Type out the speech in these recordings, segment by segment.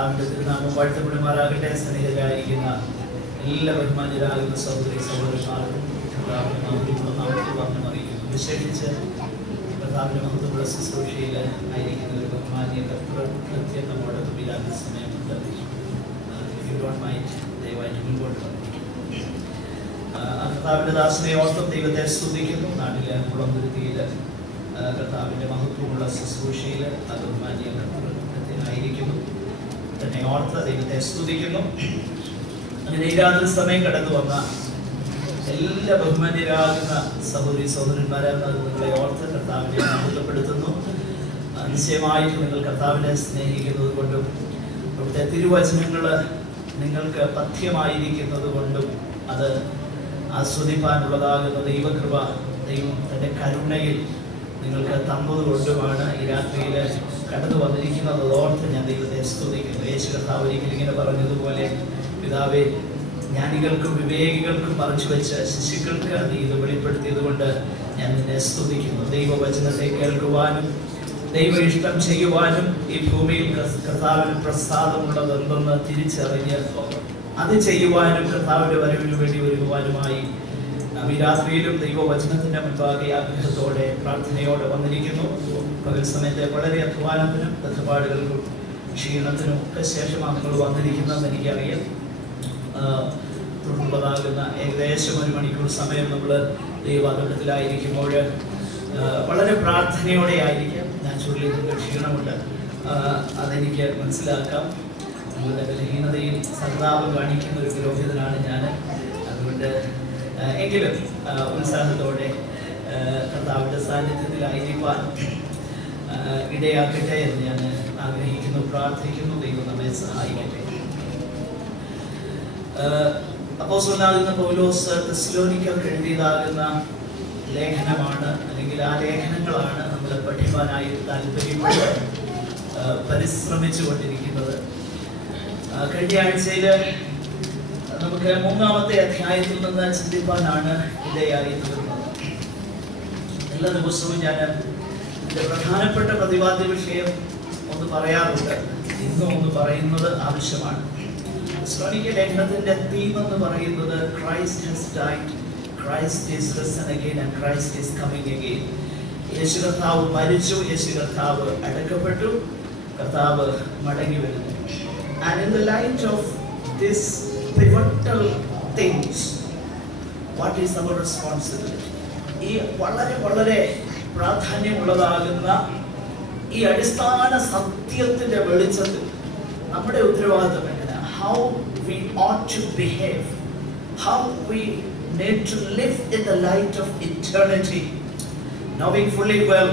തിരുനാമം വാഴ്ത്തപ്പെടുമാറാകട്ടെ. സ്നേഹിതരായിരിക്കുന്ന എല്ലാ ബഹുമാന്യരാകുന്ന സഹോദരി സഹോദരന്മാർക്കും നാമത്തിൽ അറിയിക്കുന്നു. വിശേഷിച്ച് കർത്താവിന്റെ മഹത്വമുള്ള ശുശ്രൂഷയിൽ ആയിരിക്കുന്ന ഒരു ബഹുമാന്യ കർത്തൃത്യം നമ്മുടെ തുമ്പിലാകുന്ന സമയമുണ്ട്. ദയവായിട്ട് മുൻപോട്ട് വന്നിരിക്കുന്നു. കർത്താവിന്റെ ദാസനെ ഓർത്തും ദൈവത്തെ സ്തുതിക്കുന്നു. നാട്ടിലെ കുളംതുരുത്തിയിൽ കർത്താവിന്റെ മഹത്വമുള്ള ശുശ്രൂഷയിൽ അത് ബഹുമാന്യ കർത്തൃത്വത്തിനായിരിക്കുന്നു. തന്നെ ഓർത്ത് ദൈവത്തെ സ്തുതിക്കുന്നു. അങ്ങനെ ഈ രാത്രി സമയം കടന്നു വന്ന എല്ലാ ബഹുമാന്യരാകുന്ന സഹോദരി സഹോദരന്മാരെ നിങ്ങളെ ഓർത്ത് കർത്താവിനെ മഹത്വപ്പെടുത്തുന്നു. നിശ്ചയമായിട്ട് നിങ്ങൾ കർത്താവിനെ സ്നേഹിക്കുന്നത് കൊണ്ടും അവിടുത്തെ തിരുവചനങ്ങൾ നിങ്ങൾക്ക് പഥ്യമായിരിക്കുന്നത് കൊണ്ടും അത് ആസ്വദിപ്പാനുള്ളതാകുന്ന ദൈവകൃപ ദൈവം തൻ്റെ കരുണയിൽ നിങ്ങൾക്ക് തന്നത് കൊണ്ടുമാണ് ഈ രാത്രിയിൽ കടന്നു വന്നിരിക്കുന്നത്. ഓർത്ത് ഞാൻ ദൈവത്തെ സ്തുതിക്കുന്നു. യേശു കർത്താവ് ഒരിക്കലും ഇങ്ങനെ പറഞ്ഞതുപോലെ, പിതാവേ, ജ്ഞാനികൾക്കും വിവേകികൾക്കും മറച്ചു വെച്ച് ശിശുക്കൾക്ക് നീ ഇത് വെളിപ്പെടുത്തിയത് കൊണ്ട് ഞാൻ നിന്നെ സ്തുതിക്കുന്നു. ദൈവവചനത്തെ കേൾക്കുവാനും ദൈവ ഇഷ്ടം ചെയ്യുവാനും ഈ ഭൂമിയിൽ കർത്താവിന് പ്രസാദമുള്ളത് എന്തെന്ന് തിരിച്ചറിഞ്ഞ് അത് ചെയ്യുവാനും കർത്താവിന്റെ വരവിനു വേണ്ടി ഒരുങ്ങുവാനുമായി ഈ രാത്രിയിലും ദൈവവചനത്തിന്റെ മുൻപാകെ ആഗ്രഹത്തോടെ പ്രാർത്ഥനയോടെ വന്നിരിക്കുന്നു. പകൽ സമയത്തെ വളരെ അധ്വാനത്തിനും ബന്ധപ്പാടുകൾക്കും ക്ഷീണത്തിനും ഒക്കെ ശേഷമാണ് നിങ്ങൾ വന്നിരിക്കുന്നതെന്ന് എനിക്കറിയാം. തുടർന്നുള്ളതാകുന്ന ഏകദേശം 1 മണിക്കൂർ സമയം നമ്മൾ ദൈവാഗമനത്തിലായിരിക്കുമ്പോൾ വളരെ പ്രാർത്ഥനയോടെ ആയിരിക്കാം. നാച്ചുറലി നിങ്ങൾക്ക് ക്ഷീണമുണ്ട്, അതെനിക്ക് മനസ്സിലാക്കാം. നിങ്ങളുടെ ബലഹീനതയിൽ സഹതാപം കാണിക്കുന്ന ഒരു പുരോഹിതനാണ് ഞാൻ. അതുകൊണ്ട് എങ്കിലും ഉത്സാഹത്തോടെ കർത്താവിൻ്റെ സാന്നിധ്യത്തിലായിരിക്കാൻ ഇടയാക്കട്ടെ എന്ന് ഞാൻ ആഗ്രഹിക്കുന്നു, പ്രാർത്ഥിക്കുന്നു. ദൈവം നമ്മെ സഹായിക്കട്ടെ. അപ്പോസ്തലനാകുന്ന പൗലോസ് തെസ്സലോനിക്കർക്ക് എഴുതിയതാകുന്ന ലേഖനമാണ്, അല്ലെങ്കിൽ ആ ലേഖനങ്ങളാണ് നമ്മൾ പഠിപ്പാനായി താല്പര്യപ്പെട്ട് പരിശ്രമിച്ചു കൊണ്ടിരിക്കുന്നത്. കഴിഞ്ഞ ആഴ്ചയിൽ നമുക്ക് 3-ാമത്തെ അധ്യായത്തിൽ നിന്ന് ചിന്തിപ്പാനാണ് ഇടയായി തീർന്നത്. എല്ലാ ദിവസവും ഞാൻ എൻ്റെ പ്രധാനപ്പെട്ട പ്രതിപാദ്യ വിഷയം ഒന്ന് പറയാറുണ്ട്. ഇന്നും ഒന്ന് പറയുന്നത് ആവശ്യമാണ്. തെസ്സലോനിക്ക ലേഖനത്തിന്റെ തീം എന്ന് പറയുന്നത് Christ has died, Christ is risen again and Christ is coming again. Yesu കർത്താവ് മരിച്ചു, യേശു കർത്താവ് അടക്കപ്പെട്ടു, കർത്താവ് മടങ്ങി വരുന്നു. And in the light of this pivotal things, what is our responsibility? ഈ വളരെ വളരെ പ്രാധാന്യമുള്ളതാകുന്ന ഈ അടിസ്ഥാന സത്യത്തിന്റെ വെളിച്ചത്തിൽ നമ്മുടെ ഉത്തരവാദിത്വം എങ്ങനെ? How we ought to behave, how we need to live in the light of eternity, knowing fully well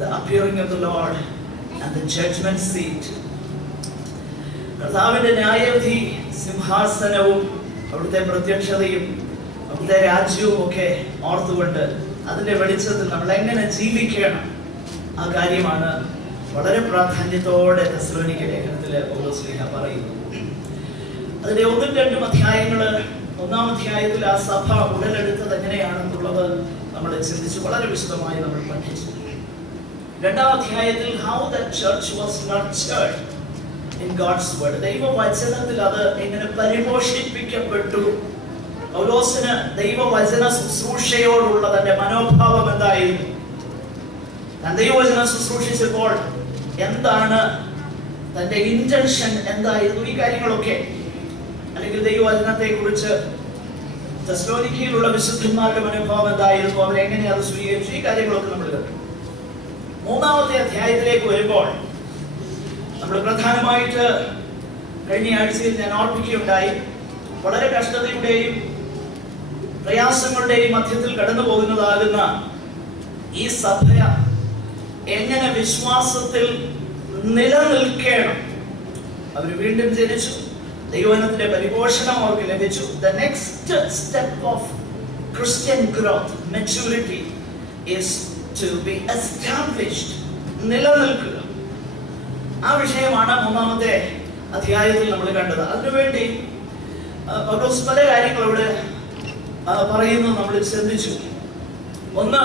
the appearing of the Lord and the judgment seat. കർത്താവിന്റെ ന്യായവിധി സിംഹാസനവും അവിടുത്തെ പ്രത്യക്ഷതയും അവിടുത്തെ രാജ്യവും ഒക്കെ ഓർത്തുകൊണ്ട് അതിന്റെ വെളിച്ചത്തിൽ നമ്മൾ എങ്ങനെ ജീവിക്കണം, ആ കാര്യമാണ് വളരെ പ്രാധാന്യത്തോടെ തെസ്സലോനിക്ക ലേഖനത്തിലെ പൗലോസ് ശ്ലീഹ പറയുന്നു. അതിന്റെ 1-2 അധ്യായങ്ങള്, 1-ാം അധ്യായത്തിൽ ആ സഭ ഉടലെടുത്തത് എങ്ങനെയാണെന്നുള്ളത് നമ്മൾ ചിന്തിച്ചു, വളരെ വിശദമായി നമ്മൾ പഠിച്ചു. 2-ാം അധ്യായത്തിൽ how the church was nurtured in God's word, ദൈവവചനത്തിൽ അത് എങ്ങനെ പരിപോഷിപ്പിക്കപ്പെട്ടു, പൗലോസിന് ദൈവവചന ശുശ്രൂഷയോടുള്ള തന്റെ മനോഭാവം എന്തായിരുന്നു, താൻ ദൈവവചനം ശുശ്രൂഷിച്ചപ്പോൾ എന്താണ് തന്റെ ഇന്റൻഷൻ എന്തായിരുന്നു, ഈ കാര്യങ്ങളൊക്കെ, അല്ലെങ്കിൽ ദൈവവചനത്തെ കുറിച്ച് തെസ്സലോനിക്കയിലുള്ള വിശുദ്ധന്മാരുടെ മനോഭാവം എന്തായിരുന്നു, അവരെങ്ങനെ അത് സ്വീകരിച്ചു, ഈ കാര്യങ്ങളൊക്കെ നമ്മൾ കണ്ടു. 3-ാമത്തെ അധ്യായത്തിലേക്ക് വരുമ്പോൾ നമ്മൾ പ്രധാനമായിട്ട് കഴിഞ്ഞ ആഴ്ചയിൽ ഞാൻ ഓർപ്പിക്കുകയുണ്ടായി, വളരെ കഷ്ടതയുടെയും പ്രയാസങ്ങളുടെയും മധ്യത്തിൽ കടന്നു പോകുന്നതാകുന്ന ഈ സഭ എങ്ങനെ വിശ്വാസത്തിൽ നിലനിൽക്കണം. അവർ വീണ്ടും ജനിച്ചു, ദൈവവചനത്തിന്റെ പരിപോഷണം അവർക്ക് ലഭിച്ചു. The next step of Christian growth, maturity, is to be established, നിലനിൽക്കുക. ആ വിഷയമാണ് 3-ാമത്തെ അധ്യായത്തിൽ നമ്മൾ കണ്ടത്. അതിനുവേണ്ടി പൗലോസ് പല കാര്യങ്ങളോട് പറയുന്നു, നമ്മൾ ചിന്തിച്ചു. ഒന്ന്,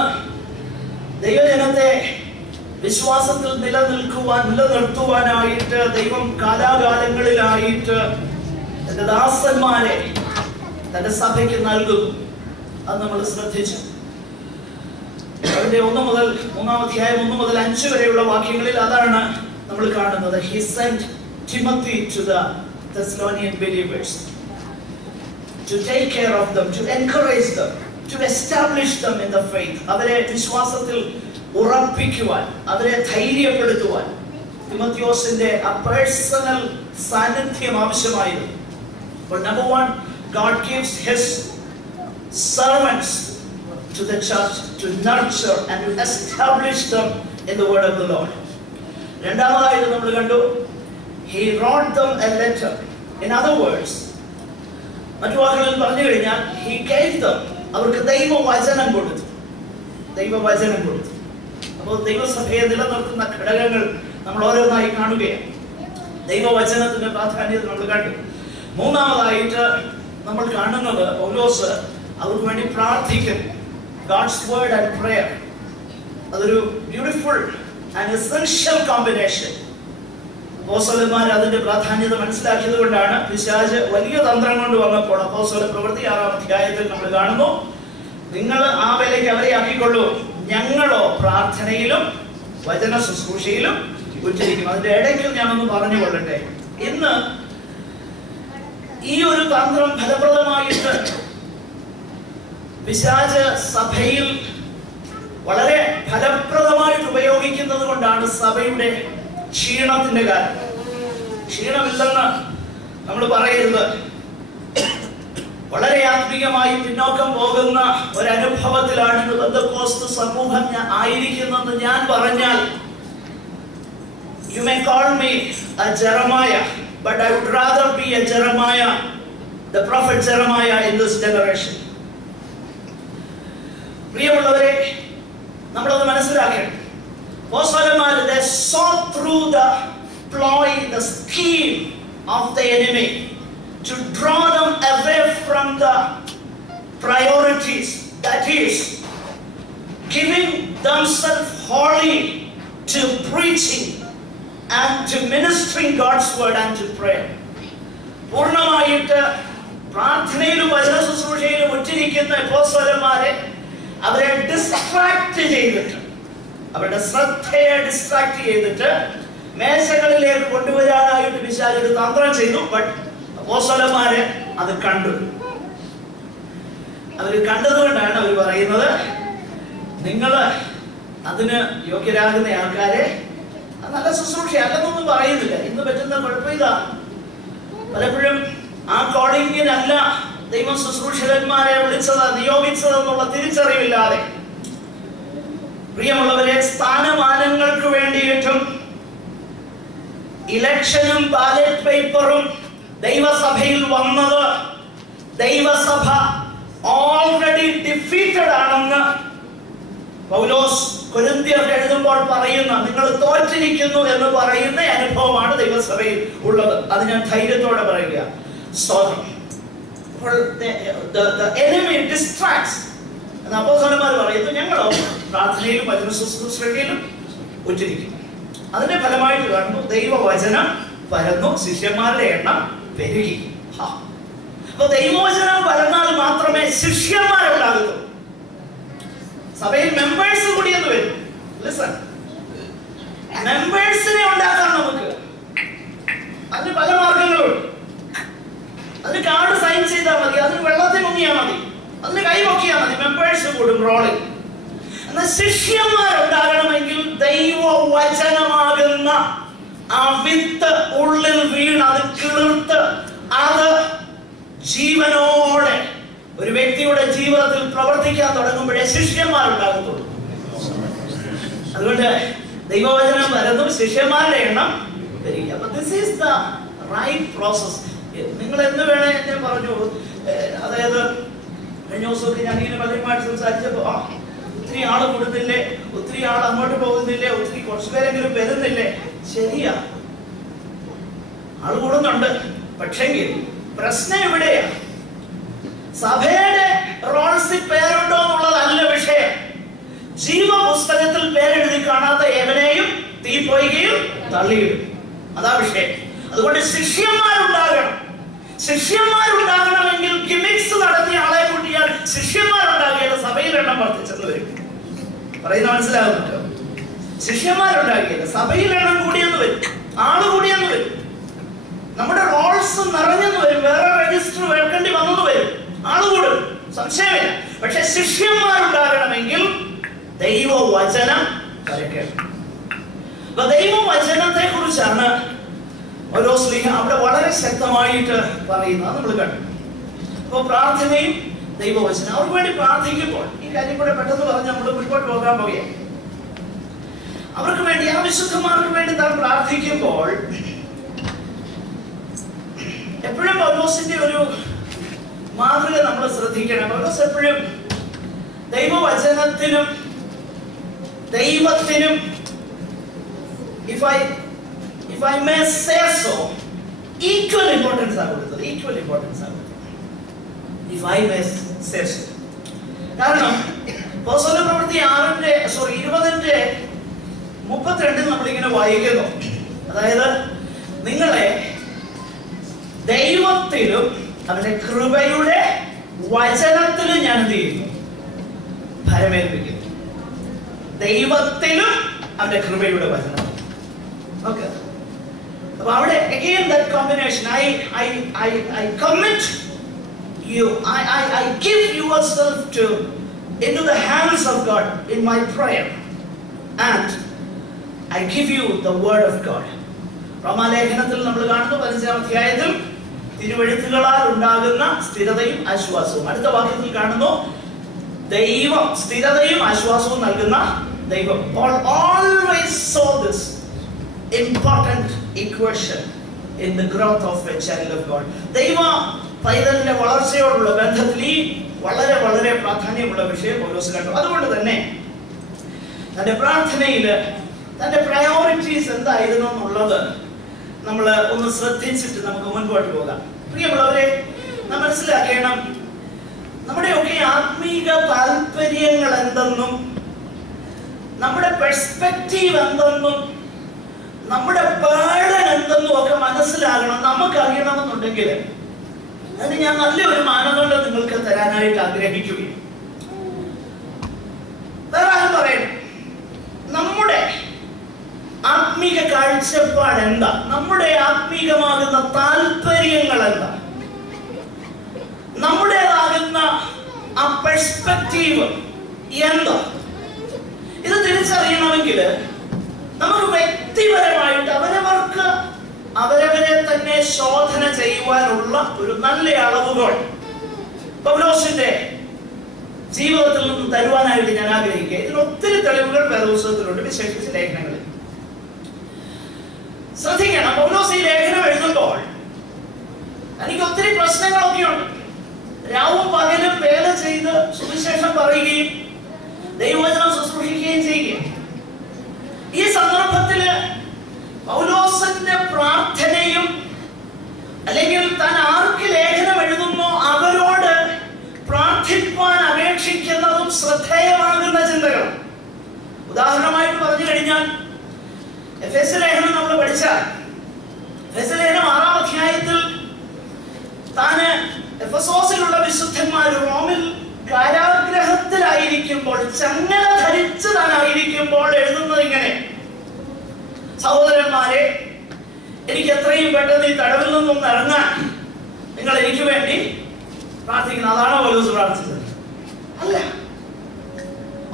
ദൈവജനത്തെ വിശ്വാസത്തിൽ നിലനിർത്തുവാനായിട്ട് ദൈവം കാലാകാലങ്ങളിലായിട്ട് തന്റെ ദാസന്മാരെ തന്റെ സഭയ്ക്ക് നൽകുന്നു. അത് നമ്മൾ ശ്രദ്ധിച്ചു. അതിന്റെ 1 മുതൽ 3-ാം അധ്യായം 1 മുതൽ 5 വരെയുള്ള വാക്യങ്ങളിൽ അതാണ് നമ്മൾ കാണുന്നത്. He sent Timothy to the Thessalonian believers to take care of them, to encourage them, to establish them in the faith. അവരെ വിശ്വാസത്തിൽ ഉറപ്പിക്കുവാൻ, അവരെ ധൈര്യപ്പെടുത്തുവാൻ തിമോത്തിയോസിന്റെ ആ പേഴ്സണൽ സാന്നിധ്യം ആവശ്യമായിരുന്നു. അപ്പോൾ number 1, God gives his servants to the church to nurture and to establish them in the word of the Lord. രണ്ടാമതായിട്ട് നമ്മൾ കണ്ടു, he wrote them a letter. In other words, മറ്റു വാക്കുകളിൽ പറഞ്ഞു കഴിഞ്ഞാൽ he gave them, അവർക്ക് ദൈവവചനം കൊടുത്തു. അപ്പോൾ ദൈവസഭയെ നിലനിർത്തുന്ന ഘടകങ്ങൾ നമ്മൾ ഓരോന്നായി കാണുകയാണ്. ദൈവവചനത്തിന്റെ പ്രാധാന്യത നമ്മൾ കണ്ടു. മൂന്നാമതായിട്ട് നമ്മൾ കാണുന്നത് പൗലോസ് അവർക്ക് വേണ്ടി പ്രാർത്ഥിക്കുന്നു. God's word and prayer. അതൊരു ബ്യൂട്ടിഫുൾ ആൻഡ് എസൻഷ്യൽ കോമ്പിനേഷൻ. അപ്പോസ്തലന്മാർ അതിന്റെ പ്രാധാന്യത മനസ്സിലാക്കിയത് കൊണ്ടാണ് പിശാച് വലിയ തന്ത്രം കൊണ്ട് വന്നപ്പോൾ അപ്പോസ്തല പ്രവൃത്തി 6-ാം അധ്യായത്തിൽ നമ്മൾ കാണുന്നു, നിങ്ങൾ ആ വേലയ്ക്ക് അവരെ ആക്കിക്കൊള്ളൂ, ഞങ്ങളോ പ്രാർത്ഥനയിലും വചന ശുശ്രൂഷയിലും ഉച്ചരിക്കും. അതിന്റെ ഇടയ്ക്ക് ഞാനൊന്ന് പറഞ്ഞു കൊള്ളട്ടെ. ഇന്ന് ഈ ഒരു തന്ത്രം ഫലപ്രദമായിട്ട് പിശാച് സഭയിൽ വളരെ ഫലപ്രദമായിട്ട് ഉപയോഗിക്കുന്നത് കൊണ്ടാണ് സഭയുടെ ക്ഷീണത്തിന്റെ കാരണം. ക്ഷീണമില്ലെന്ന് നമ്മൾ പറയരുത്. വളരെ ആത്മീയമായി പിന്നോക്കം പോകുന്ന ഒരനുഭവത്തിലാണ് ഇന്ന് പെന്തക്കോസ്ത് സമൂഹം ആയിരിക്കുന്നതെന്ന് ഞാൻ പറഞ്ഞാൽ, you may call me a Jeremiah, but I would rather be a Jeremiah, the prophet Jeremiah in this generation. പ്രിയമുള്ളവരെ, നമ്മളത് മനസ്സിലാക്കണം. അപ്പോസ്തലന്മാർ they saw through the ploy, the scheme of the enemy to draw them away from the priorities, that is giving themselves wholly to preaching and to ministering God's word and to prayer. പൂർണ്ണമായിട്ട് പ്രാർത്ഥനയിലും വചന ശുശ്രൂഷയിലും ഉറ്റിരിക്കുന്ന അപ്പോസ്തലന്മാരെ അവരെ distract ചെയ്തിട്ട്, അവരുടെ ശ്രദ്ധയെ distract ചെയ്തിട്ട് മേശകളിലേക്ക് കൊണ്ടുവരാനായിട്ട് പിശാച് ഒരു തന്ത്രം ചെയ്തു. ബട്ട് അപ്പോസ്തലന്മാര് അത് കണ്ടു. അവർ കണ്ടതുകൊണ്ടാണ് അവർ പറയുന്നത്, നിങ്ങൾ അതിന് യോഗ്യരാകുന്ന ആൾക്കാരെ, നല്ല ശുശ്രൂഷ അല്ലെന്നൊന്നും പറയുന്നില്ല. ഇന്ന് പറ്റുന്ന കുഴപ്പമില്ല. പലപ്പോഴും ആ കോളിംഗിനല്ല ദൈവം ശുശ്രൂഷകന്മാരെ വിളിച്ചത്, നിയോഗിച്ചത് എന്നുള്ള തിരിച്ചറിവില്ലാതെ, പ്രിയമുള്ളവരെ, സ്ഥാനമാനങ്ങൾക്ക് വേണ്ടിയിട്ടും ഇലക്ഷനും ബാലറ്റ് പേപ്പറും ദൈവസഭയിൽ വന്നത് ദൈവസഭ ഓൾറെഡി ഡിഫീറ്റഡ് ആണെന്ന് പൗലോസ് കൊരിന്ത്യർക്ക് എഴുതുമ്പോൾ പറയുന്ന, നിങ്ങൾ തോറ്റിരിക്കുന്നു എന്ന് പറയുന്ന അനുഭവമാണ് ദൈവസഭയിൽ ഉള്ളത്. അത് ഞാൻ ധൈര്യത്തോടെ പറയുക. സ്തോത്രം. The enemy distracts. എന്ന് അപ്പോസ്തലന്മാർ പറയുന്നു, ഞങ്ങളോ പ്രാർത്ഥനയിലും വചന ശുശ്രൂഷയിലും ഉച്ചരിക്കും. അതിന്റെ ഫലമായിട്ട് കാണുന്നു ദൈവവചനം പരന്നു, ശിഷ്യന്മാരുടെ എണ്ണം പെരുകി. അപ്പൊ ദൈവവചനം പരന്നാൽ മാത്രമേ ശിഷ്യന്മാരുണ്ടാകുള്ളൂ. സഭയിൽ മെമ്പേഴ്സ് കൂടി എന്ന് വരും. ലിസൺ, മെമ്പേഴ്സിനെ ഉണ്ടാക്കാൻ നമുക്ക് അതിന് പല മാർഗങ്ങളുണ്ട്. അതിന് കാർഡ് സൈൻ ചെയ്താൽ മതി, അതിന് വെള്ളത്തിൽ മുങ്ങിയാൽ മതി, അതിന് കൈ പൊക്കിയാൽ മതി, മെമ്പേഴ്സ് കൂടും റോളിൽ. എന്നാൽ ശിഷ്യന്മാരുണ്ടാകണമെങ്കിൽ ദൈവവചനമാകുന്ന ആ വിത്ത് ഉള്ളിൽ വീണ് അത് കിളിർത്ത് അത് ജീവനോടെ ഒരു വ്യക്തിയുടെ ജീവിതത്തിൽ പ്രവർത്തിക്കാൻ തുടങ്ങുമ്പോഴേ ശിഷ്യന്മാരുണ്ടാകത്തുള്ളൂ. അതുകൊണ്ട് ദൈവവചനം വരുന്നു, ശിഷ്യന്മാരുടെ എണ്ണം വരിക. അപ്പൊ this is the right process. നിങ്ങൾ എന്ന് വേണേ എന്നെ പറഞ്ഞു, അതായത് കഴിഞ്ഞ ദിവസമൊക്കെ ഞാൻ ഇങ്ങനെ പലരുമായിട്ട് സംസാരിച്ചപ്പോ, ഒത്തിരി ആള് കൂടുന്നില്ലേ, ഒത്തിരി ആൾ അങ്ങോട്ട് പോകുന്നില്ലേ, ഒത്തിരി കുറച്ചുപേരെങ്കിലും വരുന്നില്ലേ? ശരിയാ, ആള് കൂടുന്നുണ്ട്. പക്ഷെങ്കിൽ പ്രശ്നം എവിടെയാ? സഭയുടെ റോൾസിൽ പേരുണ്ടോ എന്നുള്ളതല്ല വിഷയം. ജീവപുസ്തകത്തിൽ പേരെഴുതി കാണാത്ത ഏവനെയും തീപ്പൊയ്കയിൽ തള്ളിയിടും. അതാ വിഷയം. അതുകൊണ്ട് ശിഷ്യന്മാരുണ്ടാകണമെങ്കിൽ ഗിമിക്സ് നടത്തിയ ആളെ കൂട്ടിയാൽ ശിഷ്യന്മാരുണ്ടാകിയത് സഭയിൽ എണ്ണം വർദ്ധിച്ചെന്ന് വരും. പറയുന്ന മനസ്സിലാകുന്നുണ്ടോ? ശിഷ്യന്മാരുണ്ടാകിയത് സഭയിൽ എണ്ണം കൂടിയെന്ന് വരും, ആള് കൂടിയെന്ന് വരും, നമ്മുടെ റോൾസ് നിറഞ്ഞെന്ന് വരും, വേറെ രജിസ്റ്റർ വെക്കേണ്ടി വന്നെന്ന് വരും, ആള് കൂടും, സംശയമില്ല. പക്ഷെ ശിഷ്യന്മാരുണ്ടാകണമെങ്കിൽ ദൈവവചനം കരക്കേണം. അപ്പൊ ദൈവവചനത്തെ കുറിച്ചാണ് പൗലോസ് അവിടെ വളരെ ശക്തമായിട്ട് പറയുന്നത് നമ്മൾ കണ്ടു. അപ്പൊ പ്രാർത്ഥനയും ദൈവവചനം, അവർക്ക് വേണ്ടി പ്രാർത്ഥിക്കുമ്പോൾ ഈ കാര്യം കൂടെ പെട്ടെന്ന് പറഞ്ഞ് നമ്മൾ മുൻപോട്ട് പോകാൻ പോകുകയാണ്. അവർക്ക് വേണ്ടി, ആ വിശുദ്ധന്മാർക്ക് വേണ്ടി താൻ പ്രാർത്ഥിക്കുമ്പോൾ എപ്പോഴും പൗലോസിന്റെ ഒരു മാതൃക നമ്മൾ ശ്രദ്ധിക്കണം. പൗലോസ് എപ്പോഴും ദൈവവചനത്തിനും ദൈവത്തിനും if I may say so, equal importance ആണ് കൊടുത്തത്. If I may say so. കാരണം അപ്പോസ്തല പ്രവൃത്തി 20:32 നമ്മളിങ്ങനെ വായിക്കുന്നു. അതായത് നിങ്ങളെ ദൈവത്തിലും അവന്റെ കൃപയുടെ വചനത്തിലും ഞാൻ എന്ത് ചെയ്യുന്നു? ഭരമേൽപ്പിക്കുന്നു. ദൈവത്തിലും അവന്റെ കൃപയുടെ വചനം. Okay. So again that combination, I commit you, I give yourself into the hands of God in my prayer, and I give you the word of God. റോമാലേഖനത്തിൽ നമ്മൾ കാണുന്നു 15-ാം അധ്യായത്തിൽ തിരുവെഴുത്തുകളാൽ ഉണ്ടാകുന്ന സ്ഥിരതയും ആശ്വാസവും. അടുത്ത വാക്യത്തിൽ കാണുന്നു ദൈവം സ്ഥിരതയും ആശ്വാസവും നൽകുന്ന ദൈവം. Always saw this important equation in the growth of a child of God. ദൈവ പൈതലിന്റെ വളർച്ചയോടുള്ള ബന്ധത്തിൽ ഈ വളരെ വളരെ പ്രാധാന്യമുള്ള വിഷയം പൗലോസ് കണ്ടു. അതുകൊണ്ട് തന്നെ തന്റെ പ്രാർത്ഥനയിൽ തന്റെ പ്രയോറിറ്റീസ് എന്തായിരുന്നു എന്നുള്ളത് നമ്മൾ ഒന്ന് ശ്രദ്ധിച്ചിട്ട് നമുക്ക് മുൻപോട്ട് പോകാം. പ്രിയമുള്ളവരെ, നാം മനസ്സിലാക്കണം, നമ്മുടെയൊക്കെ ആത്മീക താല്പര്യങ്ങൾ എന്തെന്നും നമ്മുടെ പെർസ്പെക്റ്റീവ് എന്തെന്നും നമ്മുടെ ബേർഡൻ എന്തെന്നും ഒക്കെ മനസ്സിലാകണം, നമുക്കറിയണമെന്നുണ്ടെങ്കിൽ അതിന് ഞാൻ നല്ലൊരു മാനദണ്ഡം നിങ്ങൾക്ക് തരാനായിട്ട് ആഗ്രഹിക്കുകയും വേറെ ആരും പറയണം. നമ്മുടെ ആത്മീക കാഴ്ചപ്പാട് എന്താ? നമ്മുടെ ആത്മീകമാകുന്ന താല്പര്യങ്ങൾ എന്താ? നമ്മുടേതാകുന്ന ആ പെർസ്പെക്റ്റീവ് എന്താ? ഇത് തിരിച്ചറിയണമെങ്കിൽ നമുക്ക് വ്യക്തിപരമായിട്ട് അവരവരെ തന്നെ ശോധന ചെയ്യുവാനുള്ള ഒരു നല്ല അളവുകൾ പൗലോസിന്റെ ജീവിതത്തിൽ നിന്നും തരുവാനായിട്ട് ഞാൻ ആഗ്രഹിക്കുക. ഇതിന് ഒത്തിരി തെളിവുകൾ വേദപുസ്തകത്തിലുണ്ട്, വിശേഷിച്ച് ലേഖനങ്ങളിൽ. ശ്രദ്ധിക്കണം, പൗലോസ് ഈ ലേഖനം എഴുതുമ്പോൾ എനിക്ക് ഒത്തിരി പ്രശ്നങ്ങളൊക്കെ ഉണ്ട്. രാവും പകലും വേല ചെയ്ത് സുവിശേഷം പറയുകയും ദൈവവചനം ശുശ്രൂഷിക്കുകയും ചെയ്യുകയും. ഈ സന്ദർഭത്തില് പൗലോസിന്റെ പ്രാർത്ഥനയും അല്ലെങ്കിൽ താൻ ആർക്ക് ലേഖനം എഴുതുന്നോ അവരോട് പ്രാർത്ഥിപ്പാൻ അപേക്ഷിക്കുന്നതും ശ്രദ്ധേയമാകുന്ന ചിന്തകൾ. ഉദാഹരണമായിട്ട് പറഞ്ഞു കഴിഞ്ഞാൽ എഫേസ്യ ലേഖനം നമ്മൾ പഠിച്ചാൽ എഫേസ്യ ലേഖനം 6-ാം അധ്യായത്തിൽ താന് എഫെസോസിലുള്ള വിശുദ്ധന്മാർ റോമിൽ കാരാഗ്രഹത്തിലായിരിക്കുമ്പോൾ, ചങ്ങല ധരിച്ചു താനായിരിക്കുമ്പോൾ എഴുതുന്നത് ഇങ്ങനെ: സഹോദരന്മാരെ, എനിക്ക് എത്രയും പെട്ടെന്ന് ഈ തടവിൽ നിന്നും ഇറങ്ങാൻ നിങ്ങൾ എനിക്ക് വേണ്ടി പ്രാർത്ഥിക്കണം. അതാണോ പൗലോസ് പ്രാർത്ഥിച്ചത്? അല്ല.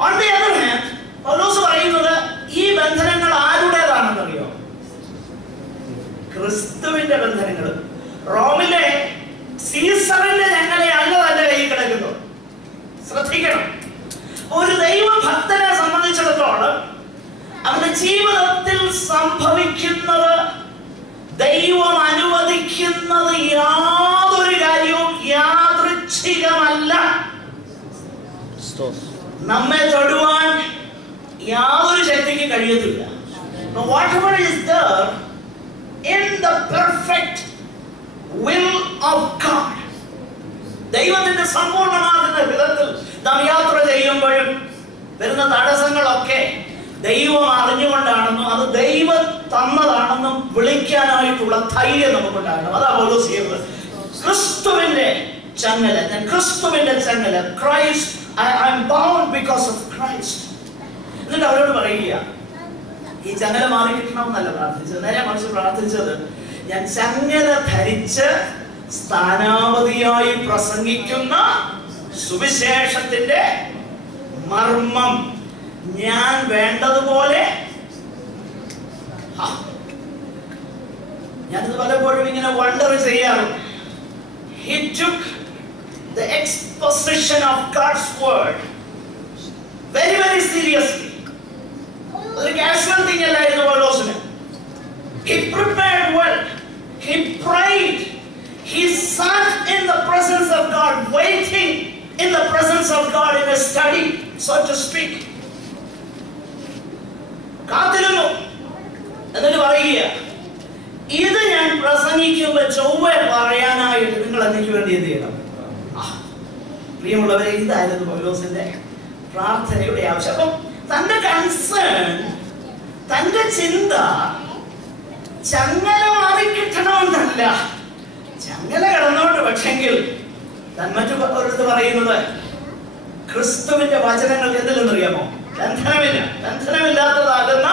ഓൺ ദി അതർ ഹാൻഡ് പൗലോസ് പറയുന്നത് ഈ ബന്ധനങ്ങൾ ആരുടേതാണെന്നറിയോ? ക്രിസ്തുവിന്റെ ബന്ധനങ്ങൾ. റോമിലെ സീസറിന്റെ ഞങ്ങളെയല്ല തന്റെ കയ്യിൽ കിടക്കുന്നു. ശ്രദ്ധിക്കണം, ഒരു ദൈവഭക്തനെ സംബന്ധിച്ചിടത്തോളം അവന്റെ ജീവിതത്തിൽ സംഭവിക്കുന്നത്, ദൈവം അനുവദിക്കുന്നത് യാതൊരു കാര്യവും യാദൃച്ഛികമല്ല. നമ്മെ തൊടുവാൻ യാതൊരു ശക്തിക്ക് കഴിയത്തില്ല. Whatever is there in the perfect will of God, ദൈവത്തിന്റെ സമ്പൂർണ്ണമാകുന്ന വിധത്തിൽ നാം യാത്ര ചെയ്യുമ്പോഴും വരുന്ന തടസ്സങ്ങളൊക്കെ ദൈവം അറിഞ്ഞുകൊണ്ടാണെന്നും അത് ദൈവം തന്നതാണെന്നും വിളിക്കാനായിട്ടുള്ള ധൈര്യം നമുക്കുണ്ടാകണം. അതാ പൗലോസ് ചെയ്യുന്നത്. ക്രിസ്തുവിന്റെ ചങ്ങല, ഞാൻ ക്രിസ്തുവിന്റെ ചങ്ങല, Christ, I am bound because of Christ. എന്നിട്ട് അവരോട് പറയുക, ഈ ചങ്ങല മാറി കിട്ടണമെന്നല്ല പ്രാർത്ഥിച്ചത്, നേരെ മറിച്ച് പ്രാർത്ഥിച്ചത്, ഞാൻ ചങ്ങല ധരിച്ച് സ്ഥാനാപതിയായി പ്രസംഗിക്കുന്ന സുവിശേഷത്തിന്റെ മർമ്മം ഞാൻ വേണ്ടതുപോലെ, ഞാനിത് പലപ്പോഴും ഇങ്ങനെ വണ്ടർ ചെയ്യാറുണ്ട്. He took the exposition of God's word very, very seriously. ഒരു casual thing അല്ലായിരുന്നു പൗലോസിന്. He prepared well. He prayed. He sat in the presence of God, waiting in the presence of God in a study, so to speak. കാത്തിരുന്നു. എന്നിട്ട് പറയുക, ഇത് ഞാൻ പ്രസംഗിക്കുമ്പോൾ ചൊവ്വ പറയാനായിട്ട് നിങ്ങൾ എനിക്ക് വേണ്ടി എന്ത് ചെയ്യണം? പ്രിയമുള്ളവരെ, ഇതായിരുന്നു പൗലോസിന്റെ പ്രാർത്ഥനയുടെ ആവശ്യം. അപ്പം തന്റെ കൺസേൺ, തന്റെ ചിന്ത ചങ്ങല മാറിക്കിട്ടണമെന്നല്ല. ചങ്ങല കിടന്നോണ്ട്, പക്ഷെങ്കിൽ താൻ മറ്റൊരിടത്ത് പറയുന്നത് ക്രിസ്തുവിന്റെ വചനങ്ങൾക്ക് എന്തില്ലെന്നറിയാമോ? ബന്ധനമില്ല. ബന്ധനമില്ലാത്തതാകുന്ന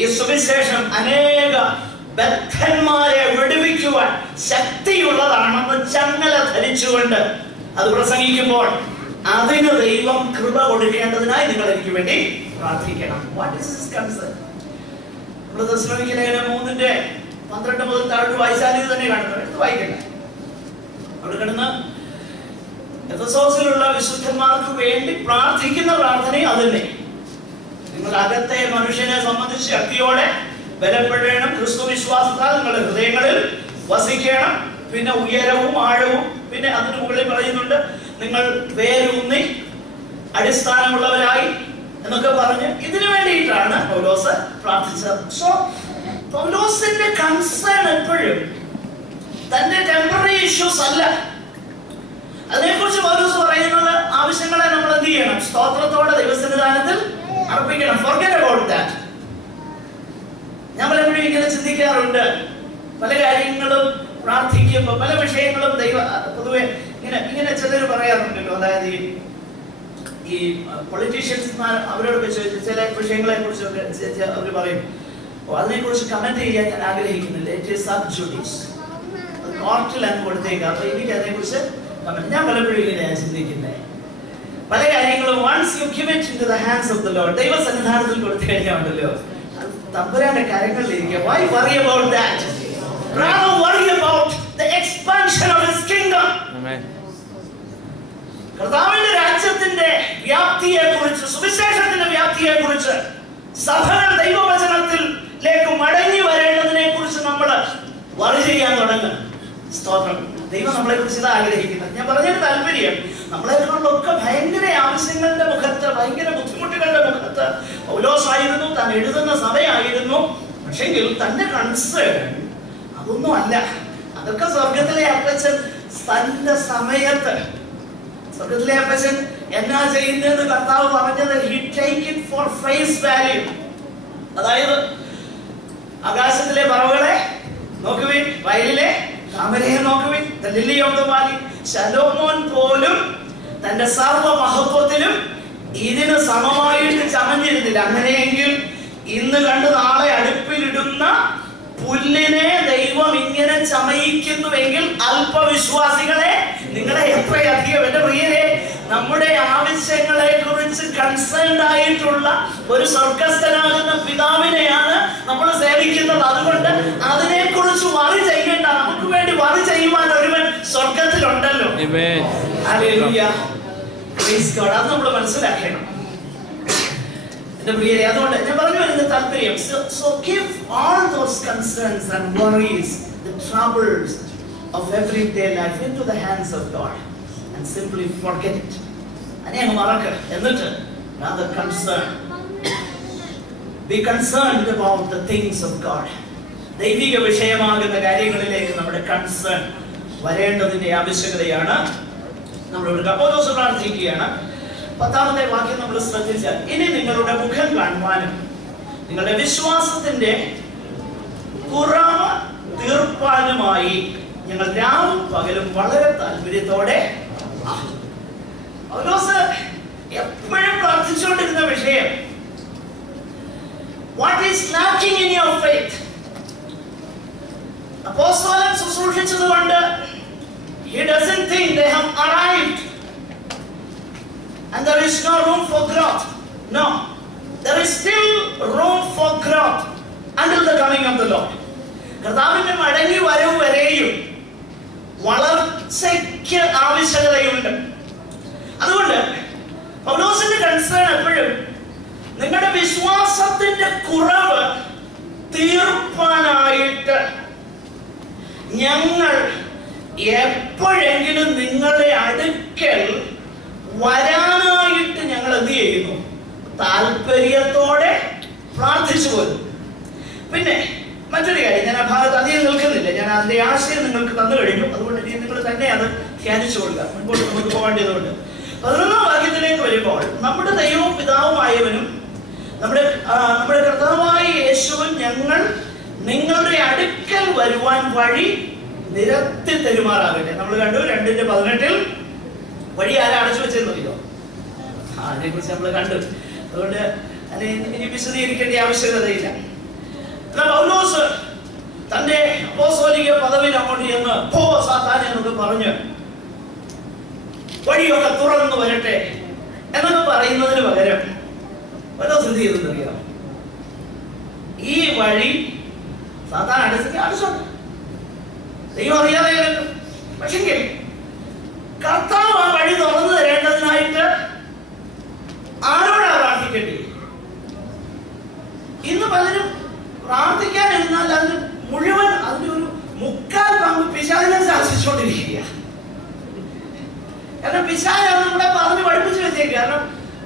ഈ സുവിശേഷം അനേക ബദ്ധന്മാരെ വിടുവിക്കുവാൻ ശക്തിയുള്ളതാണെന്ന് ചങ്ങല ധരിച്ചുകൊണ്ട് അത് പ്രസംഗിക്കുമ്പോൾ അതിന് ദൈവം കൃപ കൊടുക്കേണ്ടതിനായി നിങ്ങൾ എനിക്ക് വേണ്ടി പ്രാർത്ഥിക്കണം. What is his concern? നമ്മൾ തെസ്സലോനിക്ക ലേഖനം 3:12 മുതൽ താഴോട്ട് വായിച്ചാൽ ഇത് തന്നെ കാണുന്നത്. എടുത്ത് വായിക്കട്ടെ. അവിടെ കിടന്ന് എഫെസോസിലുള്ള വിശുദ്ധന്മാർക്ക് വേണ്ടി പ്രാർത്ഥിക്കുന്ന പ്രാർത്ഥനയും അതന്നെ. നിങ്ങൾ അകത്തെ മനുഷ്യനെ സംബന്ധിച്ച് ശക്തിയോടെ ബലപ്പെടണം. ക്രിസ്തു വിശ്വാസത്താൽ നിങ്ങളുടെ ഹൃദയങ്ങളിൽ വസിക്കണം. പിന്നെ ഉയരവും ആഴവും, പിന്നെ അതിന് മുകളിൽ പറയുന്നുണ്ട് നിങ്ങൾ വേരൂന്നി അടിസ്ഥാനമുള്ളവരായി എന്നൊക്കെ പറഞ്ഞ് ഇതിനു വേണ്ടിയിട്ടാണ് പൗലോസ് പ്രാർത്ഥിച്ചത്. സോ പൗലോസിന്റെ കൺസേൺ എപ്പോഴും തന്റെ ടെമ്പററി ഇഷ്യൂസ് അല്ല. അതിനെക്കുറിച്ച് പൗലോസ് പറയുന്നത് ആവശ്യങ്ങളെ നമ്മൾ എന്ത് ചെയ്യണം? സ്തോത്രത്തോടെ ദൈവസന്നിധാനത്തിൽ അർപ്പിക്കണം. Forget about that. ഞാൻ പലപ്പോഴും ഇങ്ങനെ ചിന്തിക്കാറുണ്ട്. പല കാര്യങ്ങളും പ്രാർത്ഥിക്കുമ്പോൾ പല വിഷയങ്ങളും പൊതുവെ ഇങ്ങനെ ചിലർ പറയാറുണ്ടല്ലോ. അതായത് ഈ പൊളിറ്റീഷ്യൻസ്മാർ അവരോടൊക്കെ ചോദിച്ചു ചില വിഷയങ്ങളെ കുറിച്ച് അവർ പറയും, അതിനെ കുറിച്ച് കമന്റ് ചെയ്യാൻ ഞാൻ ആഗ്രഹിക്കുന്നില്ല. ഇറ്റ് ഈസ് സബ് ജുഡീസ്, കോർട്ടിൽ അങ്ങ് കൊടുത്തേക്കാം. അപ്പൊ എനിക്ക് അതിനെ കുറിച്ച് കമന്റ്. ഞാൻ പലപ്പോഴും ഇങ്ങനെയാണ് ചിന്തിക്കുന്നത്. പല കാര്യങ്ങളും once you give it into the hands of the Lord, ദൈവ സന്നിധാനത്തിൽ കൊടുത്തു കഴിഞ്ഞാൽ ഉണ്ടല്ലോ, തമ്പുരാന്റെ കരങ്ങളിലിരിക്കുക. Why worry about that? Rather worry about the expansion of His kingdom. Amen. കർത്താവിന്റെ രാജ്യത്തിന്റെ വ്യാപ്തിയെ കുറിച്ച്, സുവിശേഷത്തിന്റെ വ്യാപ്തിയെ കുറിച്ച്, സഭകൾ ദൈവവചനത്തിലേക്ക് മടങ്ങി വരേണ്ടതിനെ കുറിച്ച് നമ്മൾ വറി ചെയ്യാൻ തുടങ്ങും. സ്തോത്രം. ദൈവം നമ്മളെ കുറിച്ച് ഇത് ആഗ്രഹിക്കുന്നത്. ഞാൻ പറഞ്ഞൊരു താല്പര്യം, നമ്മളെക്കാളൊക്കെ ഭയങ്കര ആവശ്യങ്ങളുടെ മുഖത്ത്, ഭയങ്കര ബുദ്ധിമുട്ടുകളുടെ മുഖത്ത് പൗലോസ് ആയിരുന്നു. താൻ എഴുതുന്ന സമയമായിരുന്നു. പക്ഷെങ്കിൽ തന്റെ കൺസേൺ അതൊന്നും അല്ല. അതൊക്കെ സ്വർഗത്തിലെ അപ്പച്ചൻ തന്റെ സമയത്ത്, സ്വർഗത്തിലെ അപ്പച്ചൻ എന്നാ ചെയ്യുന്നത് കർത്താവ് പറഞ്ഞത്, he take it for face value. അതായത് ആകാശത്തിലെ പറവകളെ നോക്കുവിൻ, വയലിലെ താമരയെ നോക്കുവിൻ, the lily of the valley. ശലോമോൻ പോലും തന്റെ സർവ്വ മഹത്വത്തിലും ഇതിന് സമമായിട്ട് ചമഞ്ഞിരുന്നില്ല. അങ്ങനെയെങ്കിൽ ഇന്ന് കണ്ട് നാളെ അടുപ്പിലിടുന്ന പുല്ലിനെ ദൈവം ഇങ്ങനെ ചമയിക്കുന്നുവെങ്കിൽ അല്പവിശ്വാസികളെ നിങ്ങളെ എത്രയധികം. എന്റെ പ്രിയരെ, നമ്മുടെ ആവശ്യങ്ങളെ കുറിച്ച് കൺസേൺഡ് ആയിട്ടുള്ള ഒരു സ്വർഗസ്ഥനാകുന്ന പിതാവിനെയാണ് നമ്മൾ സേവിക്കുന്നത്. അതുകൊണ്ട് അതിനെ കുറിച്ച് വറി ചെയ്യേണ്ട, നമുക്ക് വേണ്ടി വറി ചെയ്യുവാൻ ഒരുവൻ സ്വർഗത്തിലുണ്ടല്ലോ. Hallelujah, praise God. അത് നമ്മൾ മനസ്സിലാക്കണം എന്റെ പ്രിയരെ. അതുകൊണ്ട് ഞാൻ പറഞ്ഞു വരുന്ന താല്പര്യം, so give all those concerns and worries, the troubles of everyday life into the hands of God and simply forget it. അനേകം മറക്ക. എന്നിട്ട് rather be concerned about the things of God. ദൈവിക വിഷയമാകുന്ന കാര്യങ്ങളിലേക്ക് നമ്മുടെ കൺസേൺ വരേണ്ടതിന്റെ ആവശ്യകതയാണ് നമ്മൾ പൗലോസ് പ്രാർത്ഥിക്കുകയാണ്. 10ാമത്തെ വാക്യം നമ്മൾ ശ്രദ്ധിച്ചാൽ, ഇനി നിങ്ങളുടെ മുഖം കാണുവാനും നിങ്ങളുടെ വിശ്വാസത്തിന്റെ കുറവ് തീർപ്പാനുമായി ഞങ്ങൾ രാവും പകലും വളരെ താല്പര്യത്തോടെ. പൗലോസ് എപ്പോഴും പ്രാർത്ഥിച്ചുകൊണ്ടിരുന്ന വിഷയം, what is lacking in your faith? അപ്പോസ്തലൻ ശുശ്രൂഷിച്ചതുകൊണ്ട് he doesn't think they have arrived and there is no room for growth. No, there is still room for growth until the coming of the Lord. കർത്താവിന്റെ മടങ്ങി വരവ് വരെയും വളർച്ചയ്ക്ക് ആവശ്യകതയുണ്ട്. അതുകൊണ്ട് പൗലോസിന്റെ concern എപ്പോഴും നിങ്ങളുടെ വിശ്വാസത്തിന്റെ കുറവ് തീർപ്പാനായിട്ട് ഞങ്ങൾ എപ്പോഴെങ്കിലും നിങ്ങളുടെ അടുക്കൽ വരാനായിട്ട് ഞങ്ങൾ എന്ത് ചെയ്യുന്നു? താല്പര്യത്തോടെ പ്രാർത്ഥിച്ചു പോലും. പിന്നെ മറ്റൊരു കാര്യം, ഞാൻ ആ ഭാഗത്ത് അധികം നിൽക്കുന്നില്ല, ഞാൻ അതിന്റെ ആശയം നിങ്ങൾക്ക് തന്നു കഴിഞ്ഞു. അതുകൊണ്ട് ഇനി നിങ്ങൾ തന്നെ അത് ധ്യാനിച്ചു കൊള്ളുക, മുൻപോട്ട് നമുക്ക് പോകേണ്ടതുകൊണ്ട്. 11ാം വാക്യത്തിലേക്ക് വരുമ്പോൾ, നമ്മുടെ ദൈവവും പിതാവുമായവനും നമ്മുടെ കർത്താവായ യേശുവും ഞങ്ങൾ നിങ്ങളുടെ അടുക്കൽ വരുവാൻ വഴി നിരത്തി തെരുമാറാകട്ടെ. നമ്മൾ കണ്ടു 2:18 വഴി ആരെ അടച്ചു വെച്ചെന്നറിയോ? അതിനെ കുറിച്ച് നമ്മൾ കണ്ടു. അതുകൊണ്ട് ഇനി വിശദീകരിക്കേണ്ട ആവശ്യകതയില്ല. പൗലോസ് തന്റെ അപ്പോസ്തലിക പദവിയിൽ അങ്ങോട്ട് ചെന്ന് പോ സാത്താനെ എന്നൊക്കെ പറഞ്ഞ് വഴിയൊക്കെ തുറന്നു വരട്ടെ എന്നൊക്കെ പറയുന്നതിന് പകരം പൗലോസ് എന്ത് ചെയ്തെന്നറിയാം? ഈ വഴി സാത്താൻ അടച്ചോട്ടെ, ദൈവം അറിയാതെ. പക്ഷെങ്കിൽ കർത്താവ് ആ വഴി തുറന്നു തരേണ്ടതിനായിട്ട് ആരോടാ പ്രാർത്ഥിക്കേണ്ടി? ഇന്ന് പലരും പ്രാർത്ഥിക്കാനിരുന്നാൽ അതിന് മുഴുവൻ അതിന്റെ ഒരു 3/4 പങ്ക് പിശാചിനെ ശാസിച്ചുകൊണ്ടിരിക്കുക. കാരണം പിശാച് നമ്മളെ പറഞ്ഞ് പഠിപ്പിച്ചു വെച്ചേക്കുക. കാരണം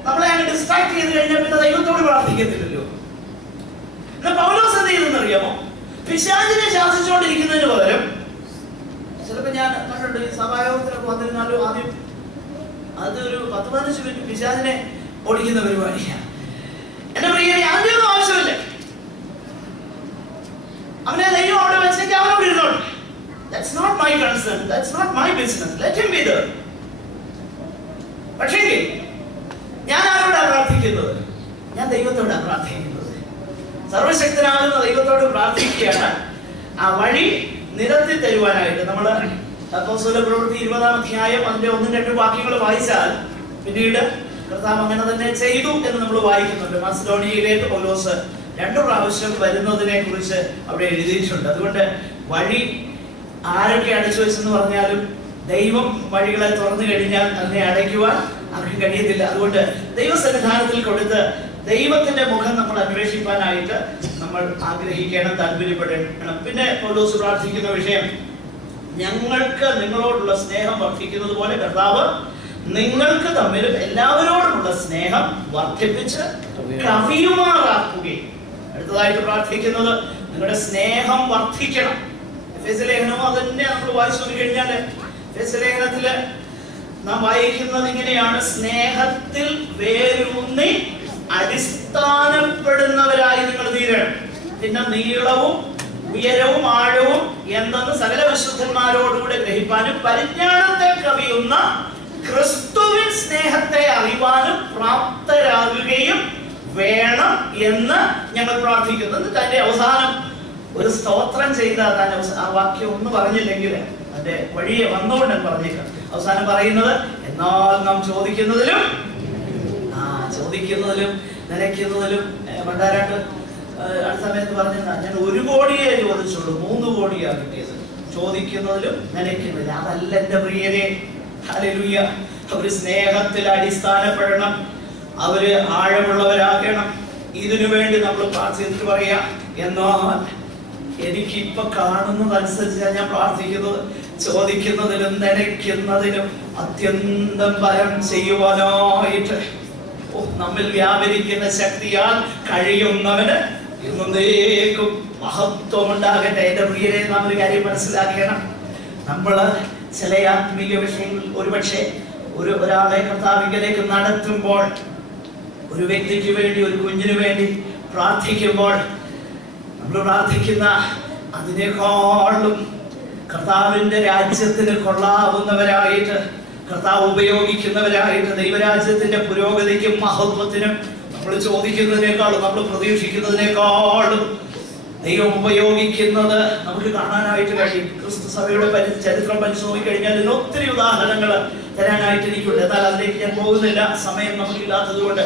നമ്മളെ അങ്ങ് ഡിസ്ട്രാക്ട് ചെയ്ത് കഴിഞ്ഞാൽ പിന്നെ ദൈവത്തോട് പ്രാർത്ഥിക്കത്തില്ലല്ലോ. എന്നാൽ പൗലോസ് എന്ത് ചെയ്തെന്നറിയാമോ? പിശാചിനെ ശാസിച്ചുകൊണ്ടിരിക്കുന്നതിന് പകരം, ചിലപ്പോൾ ഞാൻ കണ്ടിട്ടുണ്ട് ഈ സഭായോഗത്തിനൊക്കെ വന്നിരുന്നാലും ആദ്യം അതൊരു 10-15 മിനിറ്റ് പിശാചിനെ ഓടിക്കുന്ന പരിപാടിയാണ്. എന്റെ പ്രിയനെ അതിനൊന്നും ആവശ്യമില്ല. അവനെ ദൈവം അവിടെ വെച്ചേക്ക്, അവനോട് ഇരുന്നോട്ടെ. That's not my concern, that's not my business, let him be there. പക്ഷേ ഞാൻ ആരോടാണ് പ്രാർത്ഥിക്കുന്നത്? ഞാൻ ദൈവത്തോടാണ് പ്രാർത്ഥിക്കുന്നത്. സർവശക്തനാകുന്ന ദൈവത്തോട് പ്രാർത്ഥിക്കുകയാണ് ആ വഴി നിരത്തി തരുവാനായിട്ട്. നമ്മൾ അപ്പോസ്തല പ്രവൃത്തി 20-ാം അധ്യായം അതിന്റെ 1-2 വാക്യങ്ങൾ വായിച്ചാൽ പിന്നീട് കർത്താവ് അങ്ങനെ തന്നെ ചെയ്തു എന്ന് നമ്മൾ വായിക്കുന്നുണ്ട്. മാസിഡോണിയയിലേക്ക് പൗലോസ് 2 പ്രാവശ്യം വരുന്നതിനെ കുറിച്ച് അവിടെ എഴുതിയിട്ടുണ്ട്. അതുകൊണ്ട് വഴി ആരൊക്കെ അടച്ചു വെച്ചെന്ന് പറഞ്ഞാലും ദൈവം വഴികളെ തുറന്നു കഴിഞ്ഞാൽ അതിനെ അടയ്ക്കുവാൻ അവർക്ക് കഴിയത്തില്ല. അതുകൊണ്ട് ദൈവസന്നിധാനത്തിൽ കൊടുത്ത് ദൈവത്തിന്റെ മുഖം നമ്മൾ അന്വേഷിക്കാനായിട്ട് നമ്മൾ ആഗ്രഹിക്കണം, താല്പര്യപ്പെടണം. പിന്നെ പൗലോസ് പ്രാർത്ഥിക്കുന്ന വിഷയം, ഞങ്ങൾക്ക് നിങ്ങളോടുള്ള സ്നേഹം വർദ്ധിക്കുന്നത് പോലെ കർത്താവ് നിങ്ങൾക്ക് തമ്മിലും എല്ലാവരോടുമുള്ള സ്നേഹം വർദ്ധിപ്പിച്ച് കവിയുമാറാക്കുകയും. അടുത്തതായിട്ട് പ്രാർത്ഥിക്കുന്നത് നിങ്ങളുടെ സ്നേഹം വർദ്ധിക്കണം. എഫേസ്യ ലേഖനം അതന്നെ നമ്മൾ വായിച്ചു നോക്കി കഴിഞ്ഞാൽ എഫേസ്യ ലേഖനത്തില് നാം വായിക്കുന്നത് ഇങ്ങനെയാണ്: സ്നേഹത്തിൽ വേരൂന്നി അടിസ്ഥാനപ്പെടുന്നവരായി നിങ്ങൾ തീരണം. പിന്നെ നീളവും ഉയരവും ആഴവും എന്തെന്ന് സകല വിശുദ്ധന്മാരോടുകൂടെ ഗ്രഹിപ്പാനും പരിജ്ഞാനത്തെ കവിയുന്ന ക്രിസ്തുവിൻ സ്നേഹത്തെ അറിവാനും പ്രാപ്തരാകുകയും വേണം എന്ന് ഞങ്ങൾ പ്രാർത്ഥിക്കുന്നു. തന്റെ അവസാനം ഒരു സ്തോത്രം ചെയ്ത ആ വാക്യം ഒന്നും പറഞ്ഞില്ലെങ്കിൽ അതിന്റെ വഴിയെ വന്നുകൊണ്ട് ഞാൻ പറഞ്ഞേക്കാം. അവസാനം പറയുന്നത്, എന്നാൽ നാം ചോദിക്കുന്നതിലും നനയ്ക്കുന്നതിലും മണ്ടാരാണ്ട് അടുത്ത സമയത്ത് പറഞ്ഞാൽ ഞാൻ 1 കോടിയെ ചോദിച്ചുള്ളൂ, 3 കോടിയാണ് കിട്ടിയത്. ചോദിക്കുന്നതിലും നനയ്ക്കുന്നതിലും അതല്ല എന്റെ പ്രിയരെ. ഹല്ലേലൂയ. അവര് സ്നേഹത്തിൽ അടിസ്ഥാനപ്പെടണം, അവര് ആഴമുള്ളവരാകണം. ഇതിനു വേണ്ടി നമ്മൾ പ്രാർത്ഥിച്ചിട്ട് പറയാ, എന്നാൽ എനിക്കിപ്പൊ കാണുന്നതനുസരിച്ച് ഞാൻ പ്രാർത്ഥിക്കുന്നത് ചോദിക്കുന്നതിലും നനയ്ക്കുന്നതിലും അത്യന്തം ഫലം ചെയ്യുവാനായിട്ട് നമ്മിൽ വ്യാപരിക്കുന്ന ശക്തിയാൽ കഴിയുന്നവന് എന്നേക്കും മഹത്വം ഉണ്ടാകട്ടെ. എന്റെ പ്രിയരെ, നാം ഒരു കാര്യം മനസ്സിലാക്കണം. നമ്മള് ചില ആത്മീയ വിഷയങ്ങളിൽ ഒരുപക്ഷെ ഒരാളെ കർത്താവിലേക്ക് നടത്തുമ്പോൾ, ഒരു വ്യക്തിക്ക് വേണ്ടി, ഒരു കുഞ്ഞിന് വേണ്ടി പ്രാർത്ഥിക്കുമ്പോൾ, നമ്മൾ പ്രാർത്ഥിക്കുന്ന അതിനേക്കാളും കർത്താവിന്റെ രാജ്യത്തിന് കൊള്ളാവുന്നവരായിട്ട്, കർത്താവ് ഉപയോഗിക്കുന്നവരായിട്ട്, ദൈവരാജ്യത്തിന്റെ പുരോഗതിക്കും മഹത്വത്തിനും നമ്മൾ ചോദിക്കുന്നതിനേക്കാളും, നമ്മൾ പ്രതീക്ഷിക്കുന്നതിനേക്കാളും ദൈവം ഉപയോഗിക്കുന്നത് നമുക്ക് കാണാനായിട്ട് കഴിയും. ക്രിസ്തു സഭയുടെ ചരിത്രം പരിശോധിക്കഴിഞ്ഞാൽ ഇതിന് ഒത്തിരി ഉദാഹരണങ്ങൾ തരാനായിട്ട് എനിക്കുണ്ട്. എന്നാൽ അതിലേക്ക് ഞാൻ പോകുന്നില്ല, സമയം നമുക്കില്ലാത്തത് കൊണ്ട്.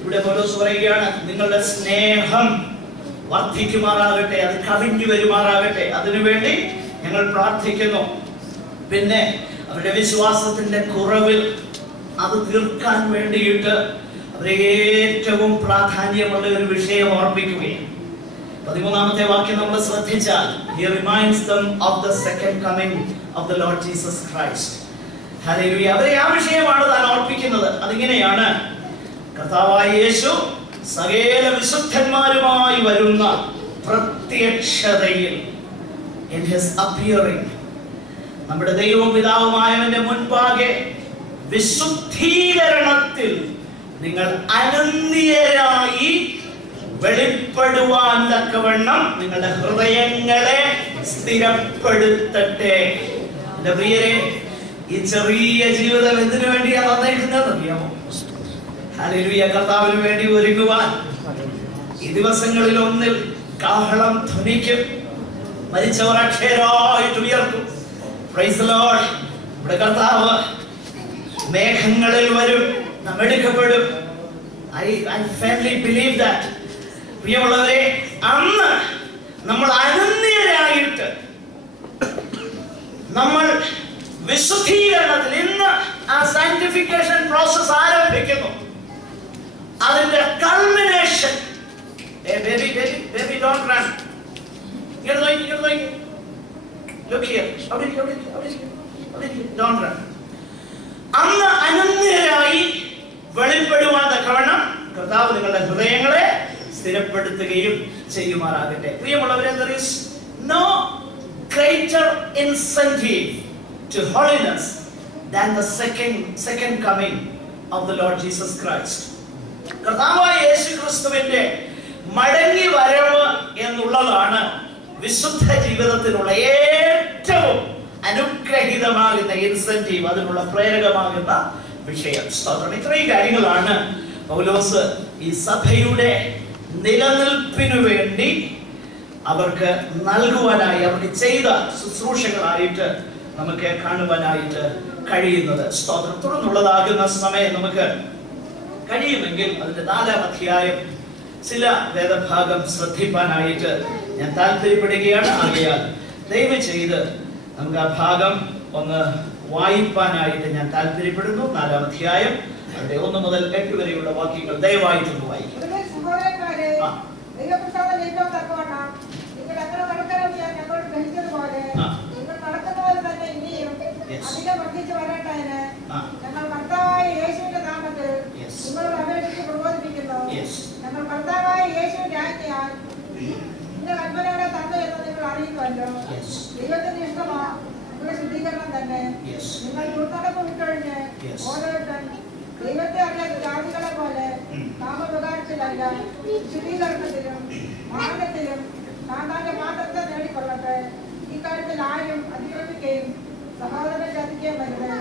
ഇവിടെ പൗലോസ് പറയുകയാണ്, നിങ്ങളുടെ സ്നേഹം വർദ്ധിക്കുമാറാകട്ടെ, അത് കവിഞ്ഞു വരുമാറാകട്ടെ, അതിനുവേണ്ടി ഞങ്ങൾ പ്രാർത്ഥിക്കുന്നു. പിന്നെ അവരുടെ വിശ്വാസത്തിന്റെ കുറവിൽ അത് തീർക്കാൻ വേണ്ടിയിട്ട് അവരെ ഏറ്റവും പ്രാധാന്യമുള്ള ഒരു വിഷയം ഓർമ്മിക്കുകയും 13ാമത്തെ വാക്യം നമ്മൾ ശ്രദ്ധിച്ചാൽ, he reminds them of the second coming of the Lord Jesus Christ. Hallelujah. അവരെ ആ വിഷയമാണ് താൻ ഓർപ്പിക്കുന്നത്. അതിങ്ങനെയാണ്, കർത്താവായ യേശു സകല വിശുദ്ധന്മാരുമായി വരുന്ന പ്രത്യക്ഷതയിൽ, in his appearing, നമ്മുടെ ദൈവവും പിതാവുമായവന്റെ മുൻപാകെ വിശുദ്ധീകരണത്തിൽ നിങ്ങൾ അനന്യരായി വെളിപ്പെടുവാൻ തക്കവണ്ണം നിങ്ങളുടെ ഹൃദയങ്ങളെ സ്ഥിരപ്പെടുത്തട്ടെ. എന്റെ പ്രിയരെ, ഈ ചെറിയ ജീവിതം എന്തിനു വേണ്ടിയാണ് തന്നേക്കുന്നത് അറിയാമോ? ഹല്ലേലൂയ. കർത്താവിന് വേണ്ടി ഒരുങ്ങുവാൻ. ഈ ദിവസങ്ങളിൽ ഒന്നിൽ കാഹളം ധ്വനിക്കും, മരിച്ചവർ അക്ഷയരായിട്ട് ഉയർത്തും. Praise the Lord. ഇവിടെ കർത്താവ് മേഘങ്ങളിൽ വരും, നാം എടുക്കപ്പെടും. I firmly believe that. പ്രിയമുള്ളവരെ, അന്ന് നമ്മൾ അനന്യരായിട്ട്, നമ്മൾ വിശുദ്ധീകരണത്തിൽ, ഇന്ന് ആ സയന്റിഫിക്കേഷൻ പ്രോസസ് ആരംഭിക്കുന്നു. അതിന്റെ culmination, baby don't run, look here, don't run. അന്ന് അനന്യരായി വെളിപ്പെടുവാൻ തക്കവണ്ണം കർത്താവ് നിങ്ങളുടെ ഹൃദയങ്ങളെ സ്ഥിരപ്പെടുത്തുകയും ചെയ്യുമാറാകട്ടെ. പ്രിയമുള്ളവരെ, there is no greater incentive to holiness than the second coming of the Lord Jesus Christ. കർത്താവായ യേശുക്രിസ്തുവിന്റെ മടങ്ങി വരവ് എന്നുള്ളതാണ് വിശുദ്ധ ജീവിതത്തിനുള്ള ഏറ്റവും അനുഗ്രഹീതമാകുന്ന ഇൻസെന്റീവ്, അതിനുള്ള പ്രേരകമാകുന്ന വിഷയം. സ്തോത്രം. ഇത്രയും കാര്യങ്ങളാണ് പൗലോസ് ഈ സഭയുടെ നിലനിൽപ്പിനു വേണ്ടി അവർക്ക് നൽകുവാനായി, അവർക്ക് ചെയ്ത ശുശ്രൂഷകളായിട്ട് നമുക്ക് കാണുവാനായിട്ട് കഴിയുന്നത്. സ്തോത്രം. തുടർന്നുള്ളതാകുന്ന സമയം നമുക്ക് കഴിയുമെങ്കിൽ അതിന്റെ 4ാം അധ്യായം ചില വേദഭാഗം ശ്രദ്ധിപ്പാനായിട്ട് ഞാൻ താല്പര്യപ്പെടുകയാണ്. ആകയാൽ ദയവ് ചെയ്ത് നമുക്ക് ആ ഭാഗം ഒന്ന് വായിപ്പാനായിട്ട് ഞാൻ താല്പര്യപ്പെടുന്നു. 4ാം അധ്യായം അതിന്റെ 1 മുതൽ 8 വരെയുള്ള വാക്യങ്ങൾ ദയവായിട്ടൊന്ന് വായിക്കും. ശുദ്ധീകരണം തന്നെ നിങ്ങൾ ദുർനടപ്പ് വിട്ടൊഴിഞ്ഞ് ഓരോരുത്തൻ ദൈവത്തെ അറിയാത്ത ജാതികളെ പോലെ നാമവികാരത്തിലല്ല, ശുദ്ധീകരണത്തിലും മാനത്തിലും താങ്കളുടെ പാത്രത്തെ നേടിക്കൊള്ളട്ടെ. ഈ കാര്യത്തിൽ ആരും അതിക്രമിക്കുകയും സഹോദരനെ ചതിക്കുകയും വരുന്നത്.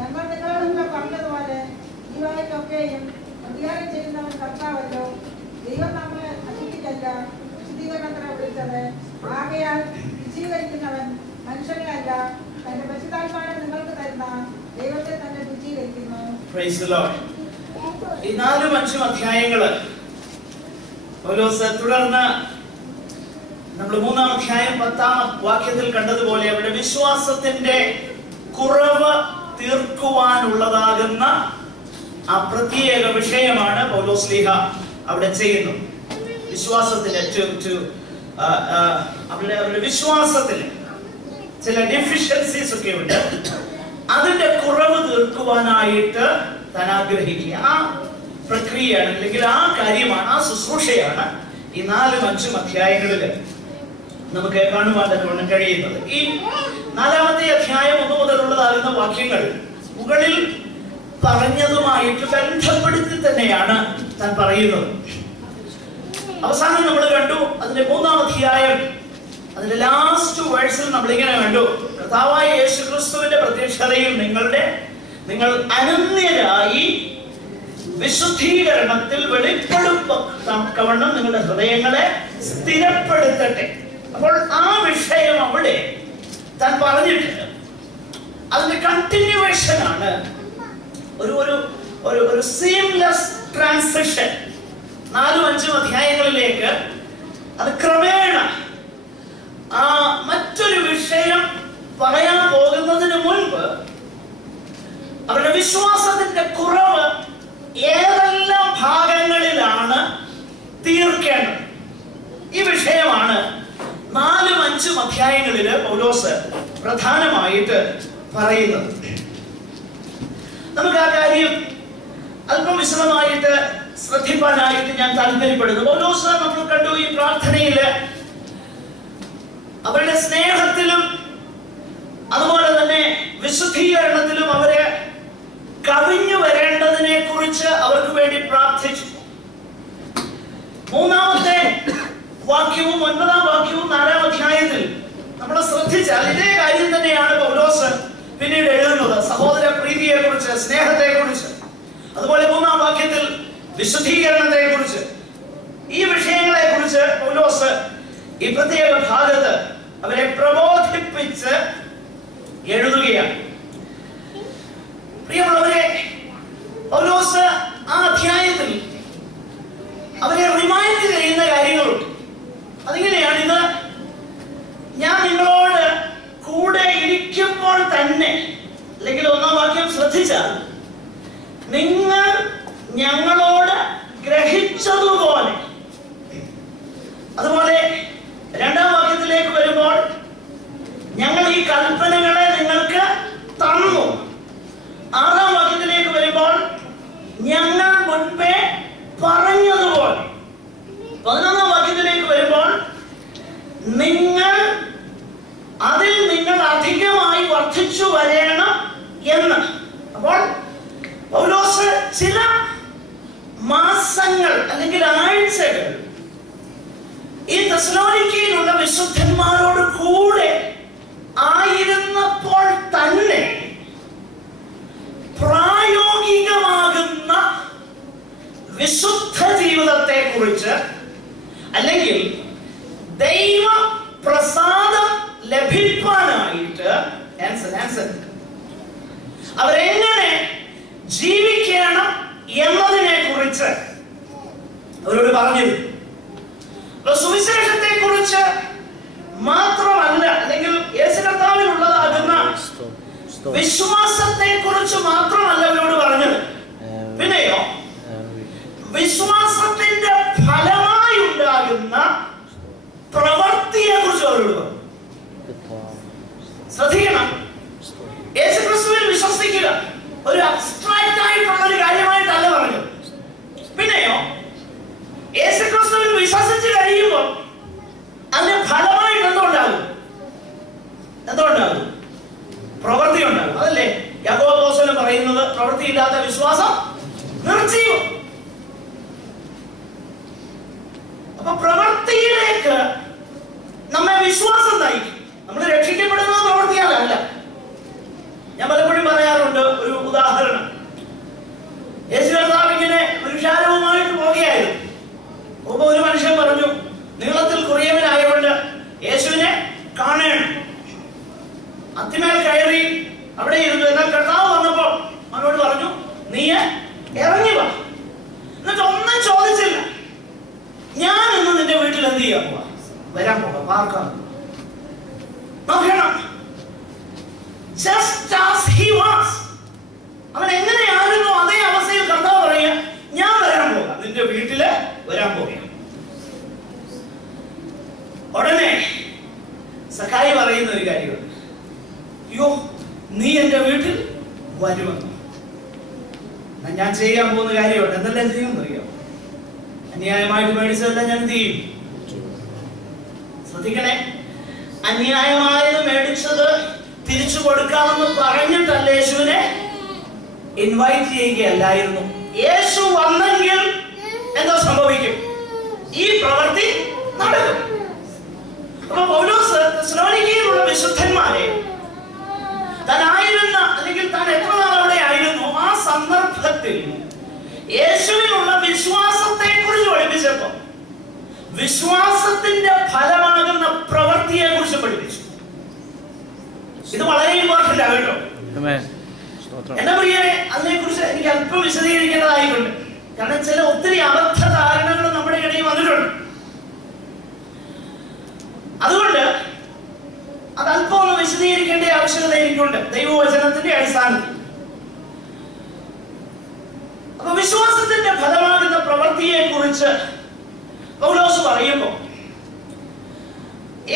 ഞങ്ങൾ നിങ്ങളോടൊക്കെ പറഞ്ഞതുപോലെ ഈ വായ്ക്കൊക്കെയും അധികാരം ചെയ്യുന്നവൻ കർത്താവല്ലോ. ദൈവം നമ്മെ അശുദ്ധിക്കല്ല, ശുദ്ധീകരണത്തിനെ വിളിച്ചത്. ആകയാൽ ശുചീകരിക്കുന്നവൻ മനുഷ്യനെ അല്ല, തന്റെ പരിശുദ്ധാത്മാവിനെ നിങ്ങൾക്ക് തരുന്ന ദൈവത്തെ തന്നെ ശുചീകരിക്കുന്നു. Praise the Lord. ഈ 4-5 അധ്യായങ്ങള് പൗലോസ് തുടർന്ന് നമ്മൾ 3-ാം അധ്യായം 10-ാം വാക്യത്തിൽ കണ്ടതുപോലെ അവരുടെ വിശ്വാസത്തിന്റെ കുറവ് തീർക്കുവാനുള്ളതാകുന്ന ആ പ്രത്യേക വിഷയമാണ് പൗലോസ് ലീഹ അവിടെ ചെയ്യുന്നത്. വിശ്വാസത്തിലെ അവരുടെ വിശ്വാസത്തില് ചില ഡെഫിഷ്യൻസീസ് ഒക്കെ ഉണ്ട്. അതിന്റെ കുറവ് തീർക്കുവാനായിട്ട് താൻ ആഗ്രഹിക്കുക. ആ പ്രക്രിയയാണ്, അല്ലെങ്കിൽ ആ കാര്യമാണ്, ആ ശുശ്രൂഷയാണ് ഈ 4-5 അധ്യായങ്ങളിൽ നമുക്ക് കാണുവാൻ തന്നെ കഴിയുന്നത്. ഈ 4-ാമത്തെ അധ്യായം 1 മുതലുള്ളതാകുന്ന വാക്യങ്ങൾ മുകളിൽ പറഞ്ഞതുമായിട്ട് ബന്ധപ്പെടുത്തി തന്നെയാണ് താൻ പറയുന്നത്. അവസാനം നമ്മൾ കണ്ടു അതിന്റെ 3-ാം അധ്യായം, അതിന്റെ ലാസ്റ്റ് വേഴ്സിൽ നമ്മൾ ഇങ്ങനെ കണ്ടു, കർത്താവായ യേശുക്രിസ്തുവിന്റെ പ്രത്യക്ഷതയിൽ നിങ്ങൾ അനന്യരായി വിശുദ്ധീകരണത്തിൽ വെളിപ്പെടുത്തവണ്ണം നിങ്ങളുടെ ഹൃദയങ്ങളെ സ്ഥിരപ്പെടുത്തട്ടെ. അപ്പോൾ ആ വിഷയം അവിടെ താൻ പറഞ്ഞിട്ടുണ്ട്. അതിന്റെ കണ്ടിന്യൂവേഷൻ ആണ്, ഒരു സീംലെസ് ട്രാൻസിഷൻ 4-5 അധ്യായങ്ങളിലേക്ക്. അത് ക്രമേണ മറ്റൊരു വിഷയം പറയാൻ പോകുന്നതിന് മുൻപ് അവരുടെ വിശ്വാസത്തിന്റെ കുറവ് ഏതെല്ലാം ഭാഗങ്ങളിലാണ് തീർക്കേണ്ടത്, ഈ വിഷയമാണ് 4-5 അധ്യായങ്ങളില് പൗലോസ് പ്രധാനമായിട്ട് പറയുന്നത്. നമുക്ക് ആ കാര്യം അല്പം വിശദമായിട്ട് ശ്രദ്ധിക്കാനായിട്ട് ഞാൻ താല്പര്യപ്പെടുന്നു. പൗലോസ് നമ്മൾ കണ്ടു ഈ പ്രാർത്ഥനയില് അവരുടെ സ്നേഹത്തിലും അതുപോലെ തന്നെ വിശുദ്ധീകരണത്തിലും അവരെ കവിഞ്ഞു വരേണ്ടതിനെ കുറിച്ച് അവർക്ക് വേണ്ടി പ്രാർത്ഥിച്ചു. 3-ാമത്തെ വാക്യവും 9-ാം വാക്യവും 4-ാം അധ്യായത്തിൽ നമ്മൾ ശ്രദ്ധിച്ചാൽ ഇതേ കാര്യം തന്നെയാണ് പൗലോസ് പിന്നീട് എഴുതുന്നത്. സഹോദര പ്രീതിയെ കുറിച്ച്, സ്നേഹത്തെ കുറിച്ച്, അതുപോലെ 3-ാം വാക്യത്തിൽ വിശുദ്ധീകരണത്തെ കുറിച്ച്, ഈ വിഷയങ്ങളെ കുറിച്ച് പൗലോസ് ഈ പ്രത്യേക ഭാഗത്ത് അവരെ പ്രബോധിപ്പിച്ച് എഴുതുകയാണ്. പ്രിയമുള്ളവരെ, പൗലോസ് ആ അധ്യായത്തിൽ അവരെ റിമൈൻഡ് ചെയ്യുന്ന കാര്യങ്ങളുണ്ട്. അതിങ്ങനെയാണ്, ഇത് ഞാൻ നിങ്ങളോട് കൂടെ ഇരിക്കുമ്പോൾ തന്നെ, അല്ലെങ്കിൽ 1-ാം വാക്യം ശ്രദ്ധിച്ചാൽ, നിങ്ങൾ ഞങ്ങളോട് ഗ്രഹിച്ചതുപോലെ, അതുപോലെ 2-ാം വാക്യത്തിലേക്ക് വരുമ്പോൾ ഞങ്ങൾ ഈ കൽപ്പനകളെ നിങ്ങൾക്ക് തന്നു. 6-ാം വാക്യത്തിലേക്ക് വരുമ്പോൾ ഞങ്ങൾ മുൻപേ പറഞ്ഞതുപോലെ, 11-ാം വാക്യത്തിലേക്ക് വരുമ്പോൾ നിങ്ങൾ അധികമായി വർദ്ധിച്ചു വരണം എന്ന്. അപ്പോൾ പൗലോസ് ചില മാസങ്ങൾ അല്ലെങ്കിൽ ആഴ്ചകൾ ഈ തെസ്സലോനിക്കയിലുള്ള വിശുദ്ധന്മാരോട് കൂടെ ആയിരുന്നപ്പോൾ തന്നെ പ്രായോഗികമാകുന്ന വിശുദ്ധ ജീവിതത്തെ കുറിച്ച്, അല്ലെങ്കിൽ ദൈവ പ്രസാദം ലഭിക്കാനായിട്ട് അവരെങ്ങനെ ജീവിക്കണം എന്നതിനെ കുറിച്ച് അവരോട് പറഞ്ഞിരുന്നു. സുവിശേഷത്തെ കുറിച്ച് മാത്രമല്ല, അല്ലെങ്കിൽ യേശു കർത്താവിനുള്ളതാകുന്ന വിശ്വാസത്തെ കുറിച്ച് മാത്രമല്ല അവരോട് പറഞ്ഞത്, പിന്നെയോ വിശ്വാസത്തിന്റെ ഫലമായി ഉണ്ടാകുന്ന പ്രവൃത്തിയെ കുറിച്ച് അവരോട് പറഞ്ഞു. ശ്രദ്ധിക്കണം, യേശുക്രിസ്തുവിൽ വിശ്വസിക്കുക ഒരു അബ്സ്ട്രാക്റ്റ് ആയിട്ടുള്ള ഒരു കാര്യമായിട്ടല്ല പറഞ്ഞത്. പിന്നെയോ യേശുക്രിസ്തുവിൽ വിശ്വസിച്ച് കഴിയുമ്പോൾ അതിന്റെ ഫലമായിട്ട് എന്തുണ്ടാകും? പ്രവൃത്തി ഉണ്ടാകും. അതല്ലേ യാക്കോബ് അപ്പോസ്തലൻ പറയുന്നത്, പ്രവൃത്തിയില്ലാത്ത വിശ്വാസം നിർജീവം. അപ്പൊ പ്രവൃത്തിയിലേക്ക് നമ്മെ വിശ്വാസം നയിക്കും. നമ്മൾ രക്ഷിക്കപ്പെടുന്നത് പ്രവൃത്തിയാലല്ല. ഞാൻ പലപ്പോഴും പറയാറുണ്ട് ഒരു ഉദാഹരണം. യേശു കർത്താവ് ഇങ്ങനെ പുരുഷാരവുമായിട്ട് പോകുകയായിരുന്നു. അപ്പൊ ഒരു മനുഷ്യൻ പറഞ്ഞു, നീളത്തിൽ കുറിയവനായതുകൊണ്ട് യേശുവിനെ കാണണം. അത്തിമേൽ കയറി അവിടെ ഇരുന്നു. എന്നാൽ കർത്താവ് വന്നപ്പോൾ അവനോട് പറഞ്ഞു, നീ ഇറങ്ങി വാ. എന്നിട്ട് ഒന്നും ചോദിച്ചില്ല, ഞാൻ ഇന്ന് നിന്റെ വീട്ടിൽ എന്ത് ചെയ്യാൻ പോവാ, വരാൻ പോവാ, പാർക്കാൻ നോക്കണം. Just as he was, അവൻ എങ്ങനെയായിരുന്നു അതേ അവസ്ഥയിൽ കർത്താവ് പറയുക, ഞാൻ വരാൻ പോകാം, നിന്റെ വീട്ടില് വരാൻ പോവുക. ഉടനെ സഖായി പറയുന്ന ഒരു കാര്യമുണ്ട്, അയ്യോ നീ എന്റെ വീട്ടിൽ വരുമെന്ന്. ഞാൻ ചെയ്യാൻ പോകുന്ന കാര്യമുണ്ട്. എന്തെല്ലാം ചെയ്യുമെന്ന് അറിയാം. അന്യായമായിട്ട് മേടിച്ചതെല്ലാം ഞാൻ എന്ത് ചെയ്യും? ശ്രദ്ധിക്കണേ, അന്യായമായത് മേടിച്ചത് തിരിച്ചു കൊടുക്കാമെന്ന് പറഞ്ഞിട്ടല്ല യേശുവിനെ ഇൻവൈറ്റ് ചെയ്യുകയല്ലായിരുന്നു. യേശു വന്നെങ്കിൽ എന്താ സംഭവിക്കും? ഈ പ്രവൃത്തി നടക്കും. അപ്പൊ പൗലോസ് തെസ്സലോനിക്കയിലുള്ള വിശുദ്ധന്മാരെ താനായിരുന്ന അല്ലെങ്കിൽ താൻ എത്ര നാൾ അവിടെ ആയിരുന്നു ആ സന്ദർഭത്തിൽ യേശുവിനുള്ള വിശ്വാസത്തെ കുറിച്ച് പഠിപ്പിച്ചപ്പോ വിശ്വാസത്തിന്റെ ഫലമാകുന്ന പ്രവൃത്തിയെ കുറിച്ച് പഠിപ്പിച്ചു. ഇത് വളരെ ഇമ്പോർട്ടന്റ് ആണ് കേട്ടോ. എന്റെ പ്രിയരെ, അതിനെ കുറിച്ച് എനിക്ക് അല്പം വിശദീകരിക്കേണ്ടതായിട്ടുണ്ട്. കാരണം ചില ഒത്തിരി അബദ്ധ ധാരണകൾ നമ്മുടെ ഇടയിൽ വന്നിട്ടുണ്ട്. അതുകൊണ്ട് അത് അല്പം ഒന്ന് വിശദീകരിക്കേണ്ട ആവശ്യകത എനിക്കുണ്ട് ദൈവവചനത്തിന്റെ അടിസ്ഥാനത്തിൽ. അപ്പൊ വിശ്വാസത്തിന്റെ ഫലമാകുന്ന പ്രവൃത്തിയെ കുറിച്ച് പൗലോസ് പറയുമ്പോൾ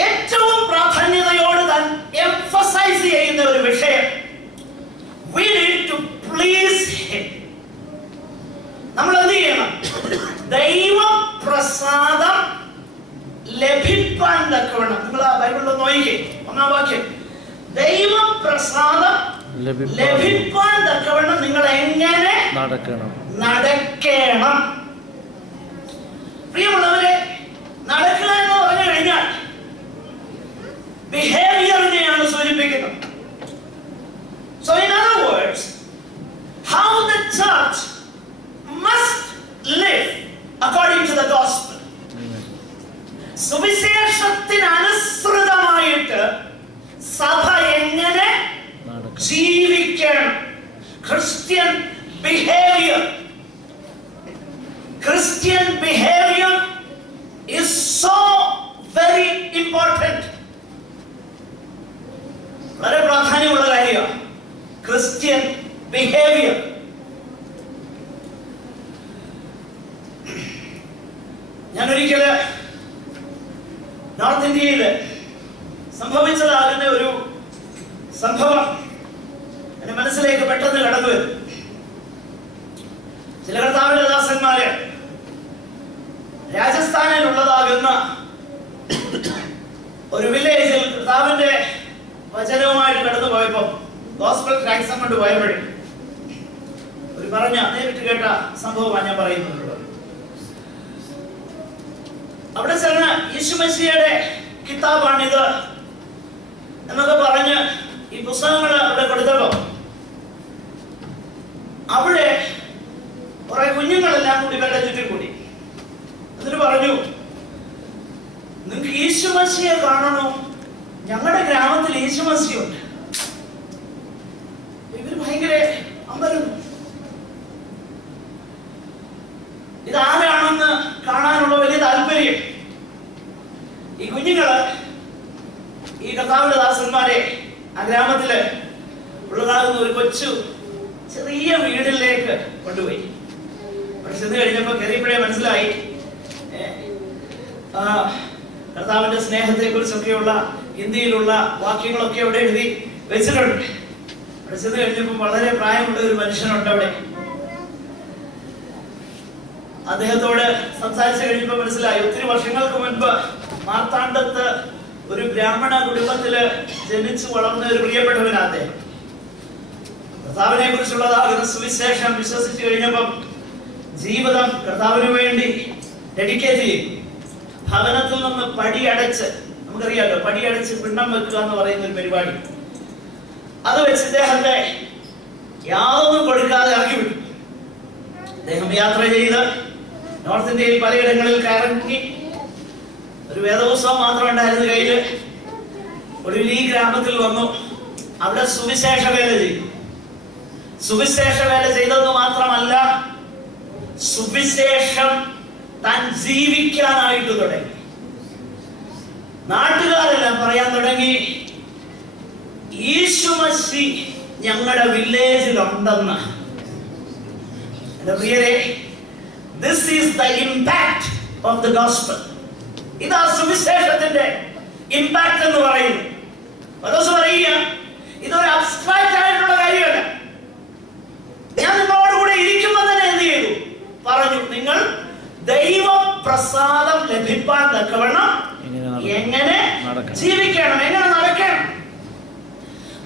ഏറ്റവും പ്രാധാന്യതയോട് താൻ എംഫസൈസ് ചെയ്യുന്ന ഒരു വിഷയം, we need to please him. നമ്മൾ എന്ത് ചെയ്യണം? ദൈവപ്രസാദം ലഭിപ്പാൻ തക്കവണ്ണം. നിങ്ങൾ ആ ബൈബിളിൽ നോക്കിക്കേ, ഒന്നാം വാക്യം, ദൈവപ്രസാദം ലഭിപ്പാൻ തക്കവണ്ണം നിങ്ങൾ എങ്ങനെ നടക്കണം. പ്രിയമുള്ളവരെ, നടക്കുക എന്ന് പറഞ്ഞു കഴിഞ്ഞാൽ ബിഹേവിയറിനെയാണ് സൂചിപ്പിക്കുന്നത്. So in other words, how the church must live according to the gospel. സുവിശേഷത്തിന് അനുസൃതമായിട്ട് സഭ എങ്ങനെ ജീവിക്കണം. Christian behaviour is so very important. വളരെ പ്രാധാന്യമുള്ള കാര്യമാണ് ക്രിസ്ത്യൻ ബിഹേവിയർ. ഞാൻ ഒരിക്കല് നോർത്ത് ഇന്ത്യയിൽ സംഭവിച്ചതാകുന്ന ഒരു സംഭവം എന്റെ മനസ്സിലേക്ക് പെട്ടെന്ന് കടന്നു വരും. ചില കർത്താവിന്റെ ദാസന്മാര് രാജസ്ഥാനിലുള്ളതാകുന്ന ഒരു വില്ലേജിൽ കർത്താവിന്റെ വചനവുമായിട്ട് കടന്നു പോയപ്പോ ഗോസ്പൽ ട്രാക്സം കൊണ്ട് പോയപ്പോഴേ ഒരു പറഞ്ഞ നേരിട്ട് കേട്ട സംഭവമാണ് ഞാൻ പറയുന്നത്. അവിടെ ചെന്ന് യേശുമശിയുടെ കിതാബാണിത് എന്നൊക്കെ പറഞ്ഞ് ഈ പുസ്തകങ്ങൾ അവിടെ കൊടുത്തപ്പോ അവിടെ കുറെ കുഞ്ഞുങ്ങളെല്ലാം കൂടി ഇവരുടെ ചുറ്റും കൂടി. എന്നിട്ട് പറഞ്ഞു, നിങ്ങൾക്ക് യേശുമശിയെ കാണണോ? ഞങ്ങളുടെ ഗ്രാമത്തിൽ യേശുമശിയുണ്ട്. ഇവര് ഭയങ്കര അമ്പരന്നു. ഇതാരാണെന്ന് കാണാനുള്ള വലിയ താല്പര്യം. ഈ കുഞ്ഞുങ്ങള് ഈ കർത്താവിന്റെ ദാസന്മാരെ ആ ഗ്രാമത്തില് ഉള്ളതാകുന്ന ഒരു കൊച്ചു ചെറിയ വീടിലേക്ക് കൊണ്ടുപോയി. അവിടെ ചെന്ന് കഴിഞ്ഞപ്പോ കയറിയപ്പോഴേ മനസ്സിലായി കർത്താവിന്റെ സ്നേഹത്തെ കുറിച്ചൊക്കെയുള്ള ഹിന്ദിയിലുള്ള വാക്യങ്ങളൊക്കെ അവിടെ എഴുതി വെച്ചിട്ടുണ്ട്. അവിടെ ചെന്ന് കഴിഞ്ഞപ്പോ വളരെ പ്രായമുള്ള ഒരു മനുഷ്യനുണ്ട് അവിടെ. അദ്ദേഹത്തോട് സംസാരിച്ചു കഴിഞ്ഞപ്പോ മനസ്സിലായി ഒത്തിരി വർഷങ്ങൾക്ക് മുൻപ് മാർത്താണ്ഡത്ത് ഒരു ബ്രാഹ്മണ കുടുംബത്തില് ജനിച്ചു വളർന്ന ഒരു പ്രിയപ്പെട്ടവനാണ് അദ്ദേഹം. കർത്താവിനെ കുറിച്ചുള്ളതാകുന്ന സുവിശേഷം വിശ്വസിച്ചു കഴിഞ്ഞപ്പം ജീവിതം കർത്താവിന് വേണ്ടി ഡെഡിക്കേറ്റ് ചെയ്യും. ഭവനത്തിൽ നിന്ന് പടിയടച്ച്, നമുക്കറിയാലോ പടിയടച്ച് പിണ്ഡം വെക്കുക എന്ന് പറയുന്ന ഒരു പരിപാടി, അത് വെച്ച് ഇദ്ദേഹത്തെ യാതൊന്നും കൊടുക്കാതെ ഇറക്കി വിട്ടു. അദ്ദേഹം യാത്ര ചെയ്ത് നോർത്ത് ഇന്ത്യയിൽ പലയിടങ്ങളിൽ കറങ്ങി. ഒരു വേദപുസ്തകം മാത്രം ഉണ്ടായിരുന്നു കയ്യില്. ഒടുവിൽ ഈ ഗ്രാമത്തിൽ വന്നു. അവിടെ സുവിശേഷ വേല ചെയ്തു. സുവിശേഷ വേല ചെയ്തെന്ന് മാത്രമല്ല, സുവിശേഷം താൻ ജീവിക്കാനായിട്ട് തുടങ്ങി. നാട്ടുകാരെല്ലാം പറയാൻ തുടങ്ങി, യേശുമശി ഞങ്ങളുടെ വില്ലേജിലുണ്ടെന്ന്. എന്റെ പ്രിയരെ, this is the impact of the gospel. ഇതാ സുവിശേഷത്തിന്റെ ഇമ്പാക്ട് എന്ന് പറയുന്നു. പൗലോസ് പറയുക, ഇതൊരു അബ്സ്ട്രാക്റ്റ് ആയിട്ടുള്ള കാര്യമല്ല. ഞാൻ നിങ്ങളോടുകൂടെ ഇരിക്കുമ്പോൾ തന്നെ എന്ത് ചെയ്തു? പറഞ്ഞു, നിങ്ങൾ ദൈവപ്രസാദം ലഭിപ്പാൻ തക്കവണ്ണം എങ്ങനെ ജീവിക്കണം, എങ്ങനെ നടക്കണം.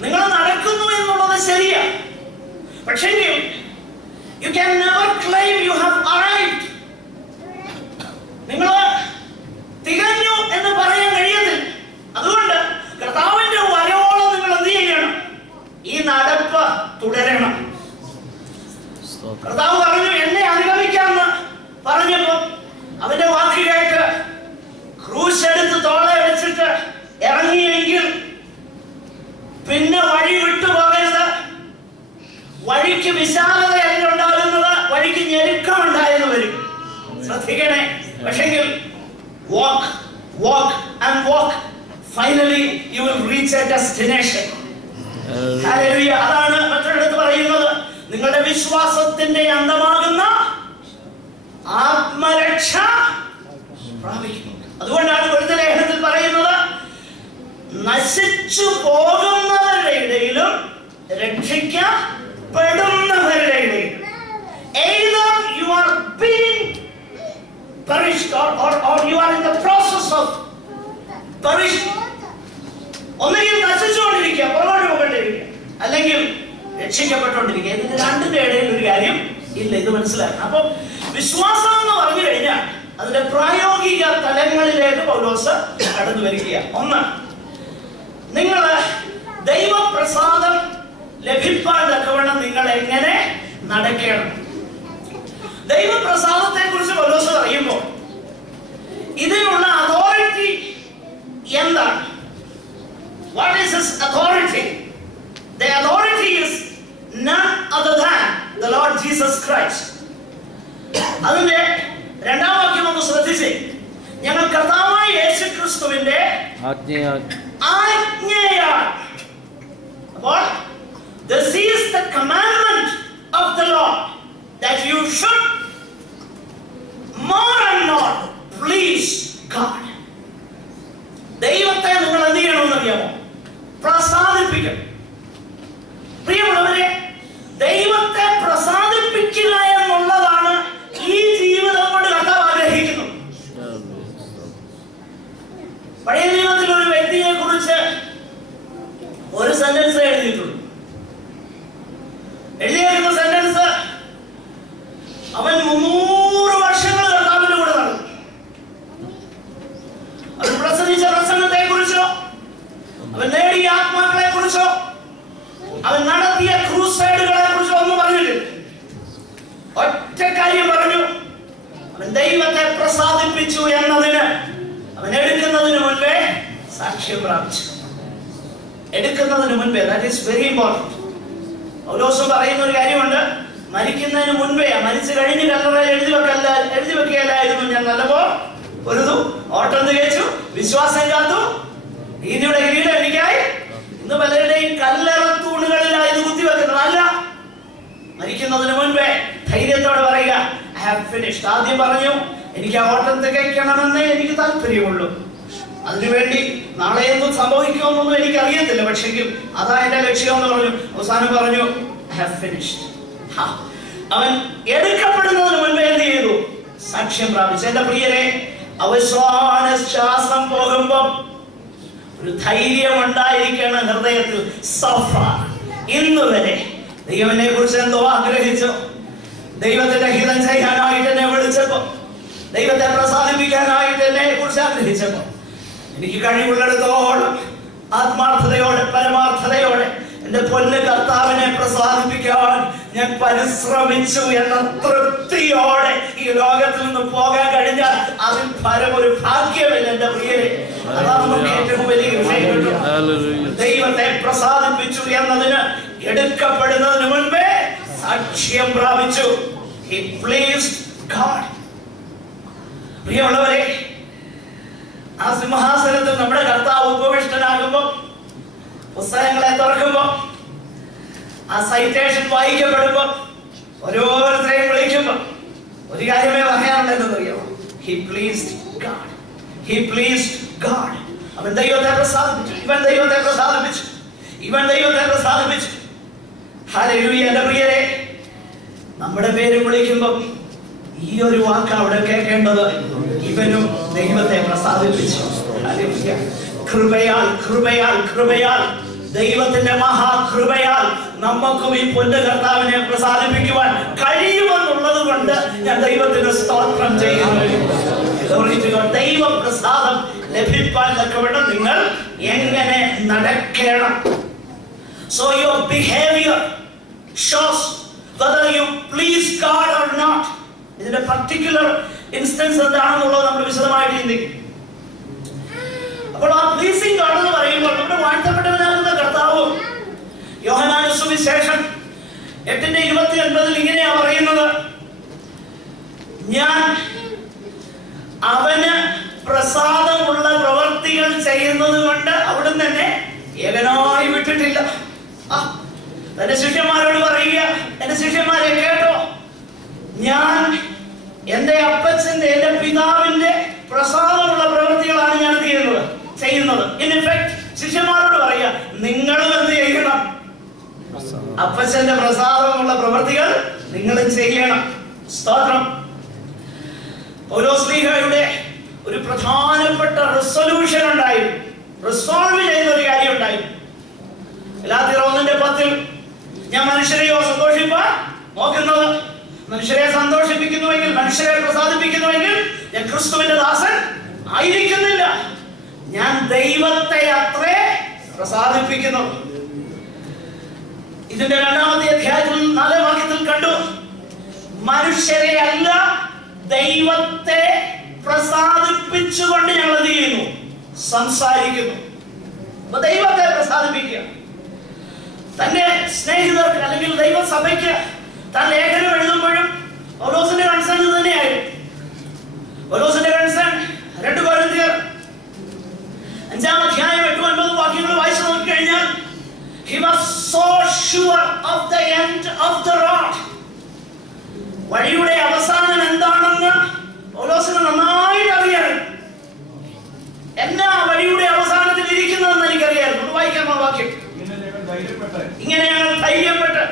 നിങ്ങൾ നടക്കുന്നു എന്നുള്ളത് ശരിയാ. പക്ഷേ you can never claim you have arrived. നിങ്ങൾ തികഞ്ഞു എന്ന് പറയാൻ കഴിയത്തില്ല. അതുകൊണ്ട് കർത്താവിന്റെ വരവോളം നിങ്ങൾ എന്ത് ചെയ്യണം? ഈ നടപ്പ് തുടരണം. കർത്താവ് പറഞ്ഞു, എന്നെ അനുഗമിക്കാമെന്ന് പറഞ്ഞപ്പോ അവന്റെ വാക്ക് കേട്ട് ക്രൂശ് എടുത്ത് തോളെ വെച്ചിട്ട് ഇറങ്ങിയെങ്കിൽ പിന്നെ വഴി വിട്ടുപോകരുത്. വഴിക്ക് വിശാലതയല്ല ഉണ്ടാകുന്നത്, വഴിക്ക് ഞെരുക്കം ഉണ്ടായെന്ന് വരും. ശ്രദ്ധിക്കണേ. പക്ഷെങ്കിൽ walk, walk and walk. Finally you will reach a destination. Hallelujah. അതാണ് മറ്റൊരിടത്ത് പറയുന്നത്, നിങ്ങളുടെ വിശ്വാസത്തിന്റെ അന്തമാകുന്ന ആത്മരക്ഷ പ്രാപിക്കുന്നു. അതുകൊണ്ടാണ് വെളുത്ത ലേഖനത്തിൽ പറയുന്നത്, നശിച്ചു പോകുന്നവരുടെ ഇടയിലും രക്ഷിക്കപ്പെടുന്നവരുടെ ഇടയിലും. Either you are being perished or you are in the process of perished. ഒന്നുകിൽ നശിച്ചുകൊണ്ടിരിക്കുക, പുറകോട്ട് പോകേണ്ടിരിക്കുക, അല്ലെങ്കിൽ രക്ഷിക്കപ്പെട്ടുകൊണ്ടിരിക്കുക. ഇതിന് രണ്ടിന്റെ ഇടയിൽ ഒരു കാര്യം ഇല്ല. ഇത് മനസ്സിലാക്കണം. അപ്പൊ വിശ്വാസം എന്ന് പറഞ്ഞു കഴിഞ്ഞാൽ അതിന്റെ പ്രായോഗിക തലങ്ങളിലേക്ക് പൗലോസ് കടന്നു വരികയാണ്. ഒന്ന്, നിങ്ങൾ ദൈവപ്രസാദം ലഭിപ്പാൻ തക്കവണ്ണം നിങ്ങൾ എങ്ങനെ നടക്കണം. ദൈവപ്രസാദത്തെ കുറിച്ച് പൗലോസ് പറയുമ്പോൾ ഇതിനുള്ള അതോറിറ്റി എന്താണ്? What is his authority? The authority is none other than the Lord Jesus Christ. അതിന്റെ രണ്ടാം വാക്യം ഒന്ന് ശ്രദ്ധിച്ചേ. ഞങ്ങൾ കർത്താവായ യേശുക്രിസ്തുവിന്റെ ആജ്ഞയാൽ. അപ്പോൾ this is the commandment of the Lord, that you should more and more please God. ദൈവത്തെ നിങ്ങൾ എന്ത് ചെയ്യണമെന്ന് അറിയാമോ? പ്രസാദിപ്പിക്കണം. പ്രിയമുള്ളവരെ, ദൈവത്തെ പ്രസാദിപ്പിക്കുക എന്നുള്ളതാണ് ഈ ജീവിതം കൊണ്ട് കർത്താവ് ആഗ്രഹിക്കുന്നത്. പഴയ നിയമത്തിൽ ഒരു വ്യക്തിയെ കുറിച്ച് ഒരു സെന്റൻസ് എഴുതിയിട്ടുണ്ട്. എഴുതിയിരിക്കുന്ന സെന്റൻസ്, അവൻ 300 വർഷങ്ങൾ കർത്താവിന്റെ കൂടെ നടന്നു. അവൻ പ്രസംഗിച്ച പ്രസംഗത്തെ കുറിച്ചോ, അവൻ നേടിയ ആത്മാക്കളെ കുറിച്ചോ, അവൻ നടത്തിയ ക്രൂസൈഡുകളെ കുറിച്ചോ ഒന്നും പറഞ്ഞിട്ടില്ല. ഒറ്റ കാര്യം പറഞ്ഞു, അവൻ ദൈവത്തെ പ്രസാദിപ്പിച്ചു എന്നതിന് അവൻ എടുക്കുന്നതിന് മുൻപേ സാക്ഷ്യം പ്രാപിച്ചു. എടുക്കുന്നതിന് മുൻപേ, ദാറ്റ് ഈസ് വെരി ഇമ്പോർട്ടന്റ്. പൗലോസ് പറയുന്ന ഒരു കാര്യമുണ്ട്, മരിക്കുന്നതിന് മുൻപേ, മരിച്ചു കഴിഞ്ഞ് കല്ലറയിൽ എഴുതി വെക്കുകയല്ലായിരുന്നു ഞാൻ നല്ലപ്പോൾ പൊരുതു, ഓട്ടം തികച്ചു, വിശ്വാസം കാത്തു, നീതിയുടെ കിരീടം എനിക്കായി. ഇന്ന് പലരുടെയും കല്ലറ തൂണുകളിലായി കുത്തിവെക്കുന്നത് അല്ല. മരിക്കുന്നതിന് മുൻപേ ധൈര്യത്തോടെ പറയുക, ഐ ഹാവ് ഫിനിഷ്ഡ്. ആദ്യം പറഞ്ഞു, എനിക്ക് ആ ഓട്ടം തികയ്ക്കണമെന്നേ എനിക്ക് താല്പര്യമുള്ളൂ. അതിനുവേണ്ടി നാളെ എന്തും സംഭവിക്കുമെന്നൊന്നും എനിക്ക് അറിയത്തില്ല, പക്ഷെങ്കിൽ അതാ എന്റെ ലക്ഷ്യം എന്ന് പറഞ്ഞു. അവസാനം പറഞ്ഞു, ഐ ഹാവ് ഫിനിഷ്ഡ്. അവൻ എടുക്കപ്പെടുന്നതിന് മുൻപേ എന്ത് ചെയ്തു? സാക്ഷ്യം പ്രാപിച്ചു. എന്റെ പ്രിയരെ, അവസാന ശ്വാസം പോകുമ്പോ ഒരു ധൈര്യം ഉണ്ടായിരിക്കണം ഹൃദയത്തിൽ. സഫ ഇന്ന് വരെ ദൈവനെ കുറിച്ച് എന്തോ ആഗ്രഹിച്ചു, ദൈവത്തിന്റെ ഹിതം ചെയ്യാനായിട്ട് എന്നെ വിളിച്ചപ്പോ, ദൈവത്തെ പ്രസാദിപ്പിക്കാനായിട്ട് എന്നെ കുറിച്ച് ആഗ്രഹിച്ചപ്പോ, എനിക്ക് കഴിവുള്ളിടത്തോളം ആത്മാർത്ഥതയോടെ പരമാർത്ഥതയോടെ എന്റെ പൊന്ന് കർത്താവിനെ പ്രസാദിപ്പിക്കാൻ ഞാൻ പരിശ്രമിച്ചു എന്ന തൃപ്തിയോടെ ഈ ലോകത്തിൽ നിന്ന് പോകാൻ കഴിഞ്ഞാൽ അതിൽ പരം ഒരു ഭാഗ്യമില്ല എന്റെ പ്രിയരെ. അതാണ് നമുക്ക് ഏറ്റവും വലിയ വിഷയം. ദൈവത്തെ പ്രസാദിപ്പിച്ചു എന്നതിന് എടുക്കപ്പെടുന്നതിന് മുൻപേ സാക്ഷ്യം പ്രാപിച്ചു. He pleased God. പ്രിയമുള്ളവരെ, ആ സിംഹാസനത്തിൽ നമ്മുടെ കർത്താവ് ഉപവിഷ്ടനാകുമ്പോ, പുസ്തകങ്ങളെ തുറക്കുമ്പോ, ആ സൈറ്റേഷൻ വായിക്കപ്പെടുമ്പോ, ഓരോരുത്തരെയും വിളിക്കുമ്പോ ഒരു കാര്യമേ പറയാനുണ്ടെന്ന് അറിയാമോ? He pleased God. He pleased God. അവൻ ദൈവത്തെ പ്രസാദിപ്പിച്ചു. ഇവൻ ദൈവത്തെ പ്രസാദിപ്പിച്ചു. ഇവൻ ദൈവത്തെ പ്രസാദിപ്പിച്ചു. ഹല്ലേലൂയ. എന്റെ പ്രിയരെ, നമ്മുടെ പേര് വിളിക്കുമ്പോ ഈ ഒരു വാക്ക് അവിടെ കേൾക്കേണ്ടത്, ഇവനും ദൈവത്തെ പ്രസാദിപ്പിച്ചു. ഹല്ലേലൂയ. കൃപയാൽ കൃപയാൽ കൃപയാൽ, ദൈവത്തിന്റെ മഹാകൃപയാൽ നമുക്കും ഈ പൊന്നു കർത്താവിനെ പ്രസാദിപ്പിക്കുവാൻ കഴിയുമെന്നുള്ളത് കൊണ്ട് ഞാൻ ദൈവത്തിന് സ്തോത്രം ചെയ്യുന്നു. ദൈവപ്രസാദം ലഭിക്കാൻ തക്കവണ്ണം നിങ്ങൾ എങ്ങനെ നടക്കണം. So your behavior shows whether you please God or not. ഇതിന്റെ പർട്ടിക്കുലർ ഇൻസ്റ്റൻസ് എന്താണെന്നുള്ളത് നമ്മൾ വിശദമായിട്ട് ചിന്തിക്കും. അപ്പോൾ ആ പ്ലീസിംഗ് ഗോഡ് എന്ന് പറയുമ്പോൾ നമ്മുടെ വാഴ്ത്തപ്പെട്ടവനാകുന്ന കർത്താവും യോഹന്നാന്റെ സുവിശേഷം 8:29 ഇങ്ങനെയാ പറയുന്നത്, ഞാൻ അവന് പ്രസാദമുള്ള പ്രവർത്തികൾ ചെയ്യുന്നത് കൊണ്ട് അവിടുന്ന് തന്നെ ഏകനായി വിട്ടിട്ടില്ല. തന്റെ ശിഷ്യന്മാരോട് പറയുക, എന്റെ ശിഷ്യന്മാരെ കേട്ടോ, ഞാൻ എന്റെ അപ്പച്ചന്റെ എന്റെ പിതാവിന്റെ പ്രസാദമുള്ള പ്രവൃത്തികളാണ് ഞാൻ ചെയ്യുന്നത്. ഇൻ ഇഫക്ട് ശിഷ്യന്മാരോട് പറയുക, നിങ്ങളും എന്ത് ചെയ്യണം? അപ്പച്ചന്റെ പ്രസാദമുള്ള പ്രവൃത്തികൾ നിങ്ങളും ചെയ്യണം. സ്തോത്രം. പൗലോസ്ലീഹയുടെ ഒരു പ്രധാനപ്പെട്ട റെസൊല്യൂഷൻ ഉണ്ടായിരുന്നു, റിസോൾവ് ചെയ്ത ഒരു കാര്യം ഉണ്ടായിരുന്നു. ഗലാത്യർ 1:10 ഞാൻ മനുഷ്യരെയോ സന്തോഷിപ്പാൻ നോക്കുന്നത്, മനുഷ്യരെ സന്തോഷിപ്പിക്കുന്നുവെങ്കിൽ, മനുഷ്യരെ പ്രസാദിപ്പിക്കുന്നുവെങ്കിൽ ഞാൻ ക്രിസ്തുവിന്റെ ദാസൻ ആയിരിക്കുന്നില്ല, ഞാൻ ദൈവത്തെ അത്രേ പ്രസാദിപ്പിക്കുന്നു. ഇതിന്റെ 2-ാമത്തെ അധ്യായത്തിൽ 4-ാം വാക്യത്തിൽ കണ്ടു, മനുഷ്യരെ അല്ല ദൈവത്തെ പ്രസാദിപ്പിച്ചുകൊണ്ട് ഞങ്ങൾ എന്ത് ചെയ്യുന്നു? സംസാരിക്കുന്നു. ദൈവത്തെ പ്രസാദിപ്പിക്കുക. തന്റെ സ്നേഹിതർക്ക് അല്ലെങ്കിൽ ദൈവസഭയ്ക്ക് താൻ ലേഖനം എഴുതുമ്പോഴും പൗലോസിന്റെ കൺസേൺ തന്നെയായിരുന്നു. പൗലോസിന്റെ കൺസേൺ 2 കൊരിന്ത്യർ 5-ാം അധ്യായം 8-9 വാക്യങ്ങൾ വായിച്ചു നോക്കിക്കഴിഞ്ഞാൽ, he was so sure of the end of the road. വഴിയുടെ അവസാനം എന്താണെന്ന് പൗലോസിന് നന്നായിട്ട് അറിയാം. എന്നാ വഴിയുടെ അവസാനത്തിൽ ഇരിക്കുന്നതെന്ന് എനിക്കറിയായിരുന്നു. വായിക്കാം ആ വാക്യം. ഇങ്ങനെ ഞങ്ങൾ ധൈര്യപ്പെട്ട്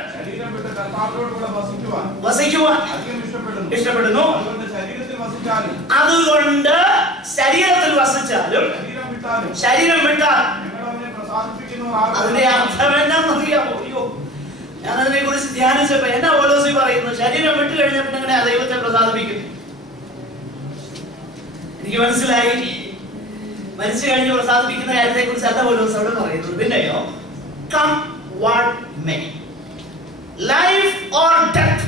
വസിക്കുവാൻ ഇഷ്ടപ്പെടുന്നു. അതുകൊണ്ട് ശരീരത്തിൽ വസിച്ചാലും ശരീരം വിട്ടാൽ അതിന്റെ അർത്ഥം എന്നാന്നറിയാമോ? അയ്യോ, ഞാൻ അതിനെ കുറിച്ച് ധ്യാനിച്ചപ്പോ എന്നാ പൗലോസ് പറയുന്നു, ശരീരം വിട്ടു കഴിഞ്ഞ പിന്നെ എങ്ങനെ ദൈവത്തെ പ്രസാദിപ്പിക്കുന്നു? എനിക്ക് മനസ്സിലായി, മരിച്ചു കഴിഞ്ഞ് പ്രസാദിപ്പിക്കുന്ന കാര്യത്തെ കുറിച്ച് അല്ല പൗലോസ് അവിടെ പറയുന്നത്. പിന്നെയോ, come what may, life or death,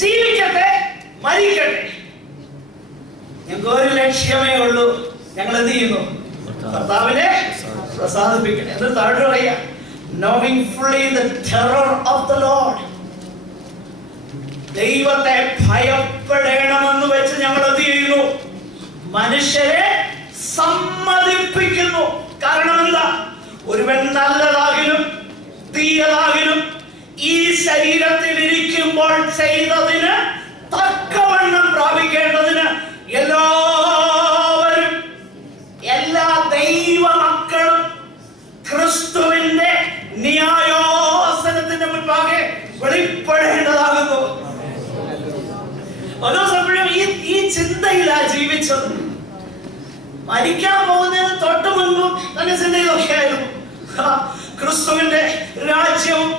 ജീവിക്കട്ടെ മരിക്കട്ടെ, ഞങ്ങൾക്ക് ഒരു ലക്ഷ്യമേ ഉള്ളൂ, ഞങ്ങൾ എന്ത് ചെയ്യുന്നു? കർത്താവിനെ പ്രസാദിപ്പിക്കണം. എന്ന് താഴെ പറയാ, knowing fully the terror of the Lord. ദൈവത്തെ ഭയപ്പെടണമെന്ന് വെച്ച് ഞങ്ങൾ എന്ത് ചെയ്യുന്നു? മനുഷ്യരെ സമ്മതിപ്പിക്കുന്നു. കാരണം എന്താ? ഒരുവൻ നല്ലതാകിലും തീയതാകിലും ഈ ശരീരത്തിൽ ഇരിക്കുമ്പോൾ ചെയ്തതിന് തക്കവണ്ണം പ്രാപിക്കേണ്ടതിന് എല്ലാവരും, എല്ലാ ദൈവ മക്കളും ക്രിസ്തുവിന്റെ ന്യായാസനത്തിന്റെ മുൻപാകെ വെളിപ്പെടേണ്ടതാകുന്നു. ഓരോ സമയം ഈ ചിന്തയിലാ ജീവിച്ചത്. മരിക്കാൻ പോകുന്നതിന് തൊട്ട് മുൻപും തന്നെ ചിന്തയിലൊക്കെ ആയിരുന്നു. ക്രിസ്തുവിന്റെ രാജ്യവും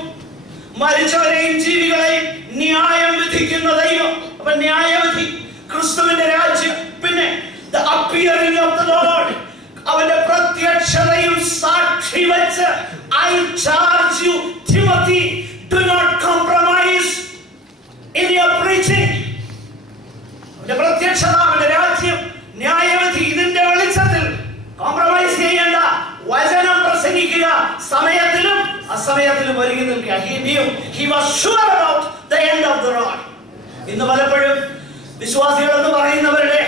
മരിച്ചവരെയും ജീവികളെയും ന്യായം വിധിക്കുന്ന ദൈവം. അപ്പൊ ന്യായവിധി, ക്രിസ്തുവിന്റെ രാജ്യം, പിന്നെ the appearing of the Lord, അവന്റെ പ്രത്യക്ഷതയും സാക്ഷി വെച്ച് I charge you Timothy, do not compromise in your preaching. അവന്റെ പ്രത്യക്ഷത, അവന്റെ രാജ്യം, ന്യായവിധി, ഇതിന്റെ വെളിച്ചത്തിൽ കോംപ്രമൈസ് ചെയ്യേണ്ട, വചനം പ്രസംഗിക്കുക, സമയത്തിലും അസമയത്തിലും ഒരുങ്ങി നിൽക്കുക. He knew, he was sure about the end of the road. ഇന്ന് പലപ്പോഴും വിശ്വാസികൾ എന്ന് പറയുന്നവരുടെ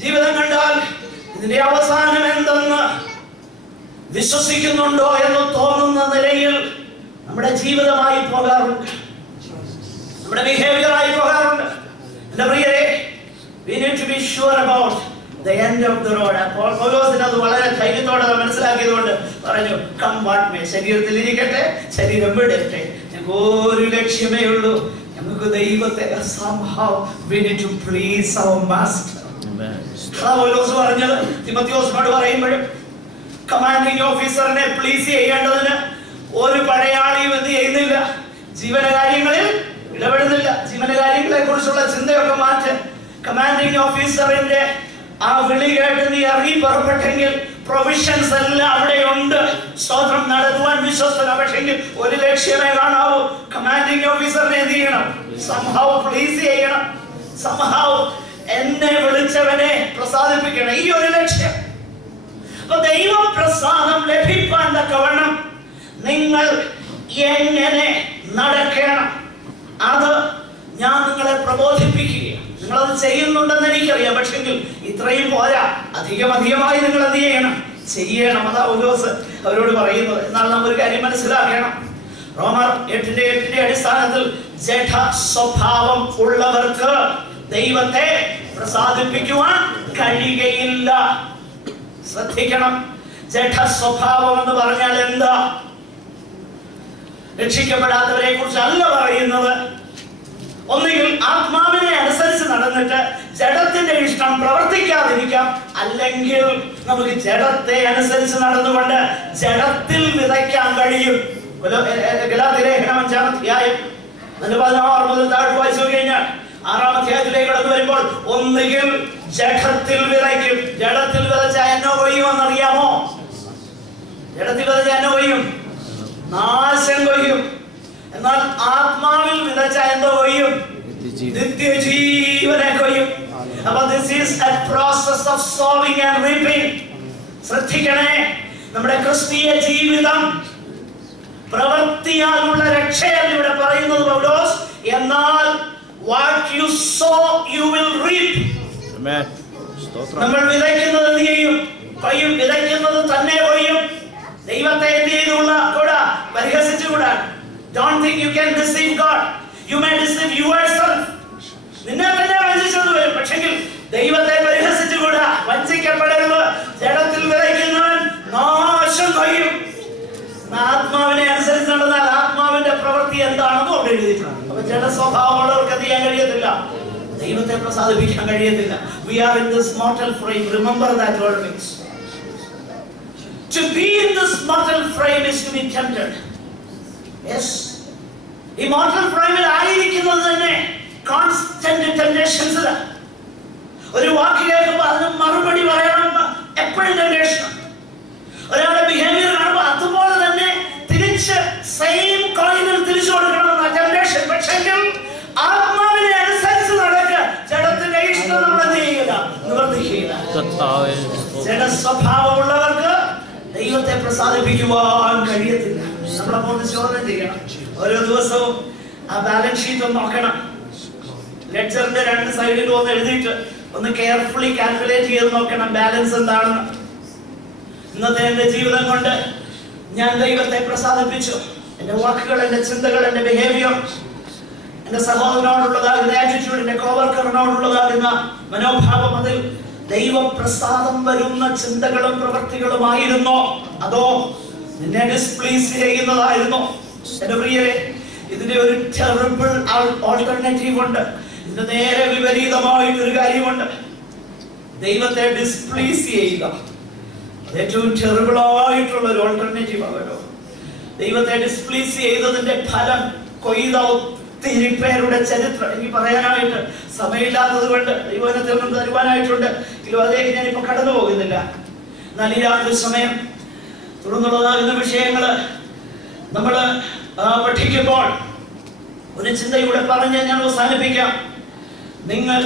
ജീവിതം കണ്ടാൽ ഇതിന്റെ അവസാനം എന്തെന്ന് വിശ്വസിക്കുന്നുണ്ടോ എന്ന് തോന്നുന്ന നിലയിൽ നമ്മുടെ ജീവിതമായി പോകാറുണ്ട്, നമ്മുടെ ബിഹേവിയറായി പോകാറുണ്ട്. എന്റെ പ്രിയരെ, we need to be sure about the end of the road. പൗലോസിന് അത് വളരെ ധൈര്യത്തോടെ മനസ്സിലാക്കിയതുകൊണ്ട് പറഞ്ഞു, കം വാട്ട് മേ, ശരീരത്തിൽ ഇരിക്കട്ടെ ശരീരം വിടട്ടെ, ഞങ്ങൾക്ക് ഒരു ലക്ഷ്യമേ ഉള്ളൂ, ഞങ്ങൾക്ക് ദൈവത്തെ. somehow we need to please our master. പൗലോസ് പറഞ്ഞത് തിമോത്തിയോസിനോട് പറയുമ്പോഴും, കമാൻഡിംഗ് ഓഫീസറിനെ പ്ലീസ് ചെയ്യേണ്ടതിന് ഒരു പടയാളിയും ജീവനകാര്യങ്ങളിൽ ഇടപെടുന്നില്ല. ജീവനകാര്യങ്ങളെ കുറിച്ചുള്ള ചിന്തയൊക്കെ മാറ്റ്. കമാൻഡിംഗ് ഓഫീസറിന്റെ ആ വിളി കേട്ട് നീ ഇറങ്ങി പുറപ്പെട്ടെങ്കിൽ പ്രൊവിഷൻസ് എല്ലാം അവിടെയുണ്ട്. സ്തോത്രം. നടത്തുവാൻ വിശ്വസ്തന. പക്ഷെങ്കിൽ ഒരു ലക്ഷ്യമേ കാണാവൂ. കമാൻഡിംഗ് ഓഫീസറിനെ എന്ത് ചെയ്യണം? somehow പ്ലീസ് ചെയ്യണം. somehow എന്നെ വിളിച്ചവനെ പ്രസാദിപ്പിക്കണം. ഈ ഒരു ലക്ഷ്യം. അപ്പൊ ദൈവപ്രസാദം ലഭിക്കാൻ തക്കവണ്ണം നിങ്ങൾ എങ്ങനെ നടക്കണം, അത് ഞാൻ നിങ്ങളെ പ്രബോധിപ്പിക്കുകയാണ്. നിങ്ങളത് ചെയ്യുന്നുണ്ടെന്ന് എനിക്കറിയാം. പക്ഷെങ്കിൽ ഇത്രയും പോരാ, അധികമായി നിങ്ങൾ എന്ത് ചെയ്യണം? ചെയ്യണം. അതാ പൗലോസ് അവരോട് പറയുന്നത്. എന്നാൽ നാം ഒരു കാര്യം മനസ്സിലാക്കണം. റോമർ 8:8 അടിസ്ഥാനത്തിൽ ജഡ സ്വഭാവം ഉള്ളവർക്ക് ദൈവത്തെ പ്രസാദിപ്പിക്കുവാൻ കഴിയുകയില്ല. ശ്രദ്ധിക്കണം. ജഡ സ്വഭാവം എന്ന് പറഞ്ഞാൽ എന്താ? രക്ഷിക്കപ്പെടാത്തവരെ കുറിച്ചല്ല പറയുന്നത്. ഒന്നുകിൽ ആത്മാവിനെ അനുസരിച്ച് നടന്നിട്ട് ജഡത്തിന്റെ ഇഷ്ടം പ്രവർത്തിക്കാതിരിക്കാം, അല്ലെങ്കിൽ നമുക്ക് ജഡത്തെ അനുസരിച്ച് നടന്നുകൊണ്ട് ജഡത്തിൽ വിതയ്ക്കാൻ കഴിയും. ഗലാത്യലേഖനം 5-ാം അധ്യായം 16 മുതൽ താഴോട്ട് വായിച്ചു കഴിഞ്ഞാൽ 6-ാം അധ്യായത്തിലേക്ക് കടന്നു വരുമ്പോൾ ഒന്നുകിൽ ജഡത്തിൽ വിതയ്ക്കും. ജഡത്തിൽ വിതച്ച എന്നോ കൊയ്യുമെന്നറിയാമോ? ജഡത്തിൽ വിതച്ച എന്നോ കൊയ്യും? നാശം കൊയ്യും. എന്നാൽ ആത്മാവിൽ വിതച്ച എന്തോ കൊയ്യും? നിത്യജീവനെ കൊയ്യും. അപ്പൊ this is a process of sowing and reaping. ശ്രദ്ധിക്കണേ, നമ്മുടെ ക്രിസ്തീയ ജീവിതം പ്രവൃത്തിയാലുള്ള രക്ഷയല്ല ഇവിടെ പറയുന്നത് പൗലോസ്. എന്നാൽ what you sow you will reap. നമ്മൾ വിതയ്ക്കുന്നത് എന്ത് ചെയ്യും? കൊയ്യും. വിതയ്ക്കുന്നത് തന്നെ കൊയ്യും. ദൈവത്തെ എന്ത് ചെയ്തുകൂടാ? പരിഹസിച്ചുകൂടാ. Don't think you can deceive God. You may deceive yourself. നിന്നെ തന്നെ വഞ്ചിച്ചെന്ന് വരും. പക്ഷെങ്കിൽ ദൈവത്തെ പരിഹസിച്ചുകൂടാ. വഞ്ചിക്കപ്പെടരുത്. ജഡത്തിൽ വിതയ്ക്കുന്നവൻ നാശം കൊയ്യും. ആത്മാവിനെ അനുസരിച്ച് നടന്നാൽ ആത്മാവിന്റെ പ്രവൃത്തി എന്താണെന്നും അവിടെ എഴുതിയിട്ടുണ്ട്. അപ്പൊ ജഡ സ്വഭാവമുള്ളവർക്ക് എന്ത് ചെയ്യാൻ കഴിയത്തില്ല? ദൈവത്തെ പ്രസാദിപ്പിക്കാൻ കഴിയത്തില്ല. We are in this mortal frame. Remember that word means. To be in this mortal frame is to be tempted. Yes. ഈ മോർട്ടൽ ഫ്രെയിമിൽ ആയിരിക്കുന്നത് തന്നെ കോൺസ്റ്റന്റ് ടെംപ്റ്റേഷൻസിൽ. ഒരു വാക്ക് കേൾക്കുമ്പോൾ അതിന് മറുപടി പറയണം. എപ്പോഴും ടെംപ്റ്റേഷൻ. ഒരാളുടെ ബിഹേവിയർ കാണുമ്പോൾ അതുപോലെ തന്നെ തിരിച്ച് സെയിം കോയിനിൽ തിരിച്ചു കൊടുക്കണമെന്ന ടെംപ്റ്റേഷൻ. പക്ഷെങ്കിൽ ആത്മാവിനെ അനുസരിച്ച് നടക്കുക. ജഡത്തിന്റെ ഇഷ്ടം നമ്മൾ എന്ത് ചെയ്യുക? നിവർത്തിക്കുക. ജഡ സ്വഭാവമുള്ളവർക്ക് ദൈവത്തെ പ്രസാദിപ്പിക്കുവാൻ കഴിയത്തില്ല. നമ്മളപ്പോൾ ചോദ്യം ചെയ്യണം. ഓരോ ദിവസവും ആ ബാലൻസ് ഷീറ്റ് ഒന്ന് നോക്കണം. ലെഡ്ജറിന്റെ 2 സൈഡിലും ഒന്ന് എഴുതിയിട്ട് ഒന്ന് കെയർഫുള്ളി കാൽക്കുലേറ്റ് ചെയ്ത് നോക്കണം ബാലൻസ് എന്താണെന്ന്. ഇന്നത്തെ എന്റെ ജീവിതം കൊണ്ട് ഞാൻ ദൈവത്തെ പ്രസാദിപ്പിച്ചു. എന്റെ വാക്കുകൾ, എന്റെ ചിന്തകൾ, എന്റെ ബിഹേവിയർ, എന്റെ സഹോദരനോടുള്ളതാകുന്ന ആറ്റിറ്റ്യൂഡ്, എന്റെ കോവർക്കറിനോടുള്ളതാകുന്ന മനോഭാവം, അതിൽ ദൈവപ്രസാദം വരുന്ന ചിന്തകളും പ്രവൃത്തികളുമായിരുന്നോ അതോ നിന്നെ ഡിസ്പ്ലീസ് ചെയ്യുന്നതായിരുന്നോ? എന്റെ പ്രിയരെ, ഇതിന്റെ ഒരു ടെറിബിൾ ഓൾട്ടർനേറ്റീവ് ഉണ്ട്. ഇതിന്റെ നേരെ വിപരീതമായിട്ടൊരു കാര്യമുണ്ട്. ദൈവത്തെ ഡിസ്പ്ലീസ് ചെയ്യുക. ഏറ്റവും ടെറിബിൾ ആയിട്ടുള്ള ഒരു ഓൾട്ടർനേറ്റീവ് ആകട്ടോ. ദൈവത്തെ ഡിസ്പ്ലീസ് ചെയ്തതിന്റെ ഫലം കൊയ്ത ഒത്തിരി പേരുടെ ചരിത്രം എനിക്ക് പറയാനായിട്ട് സമയമില്ലാത്തത് കൊണ്ട് ദൈവത്തിൽ നിന്ന് തരുവാനായിട്ടുണ്ട്. അതിലേക്ക് ഞാനിപ്പോ കടന്നു പോകുന്നില്ല. എന്നാൽ ഈ രാത്രി സമയം തുടർന്നുള്ളതാകുന്ന വിഷയങ്ങള് നമ്മൾ പഠിക്കുമ്പോൾ ഒരു ചിന്തയൂടെ പറഞ്ഞ് ഞാൻ അവസാനിപ്പിക്കാം. നിങ്ങൾ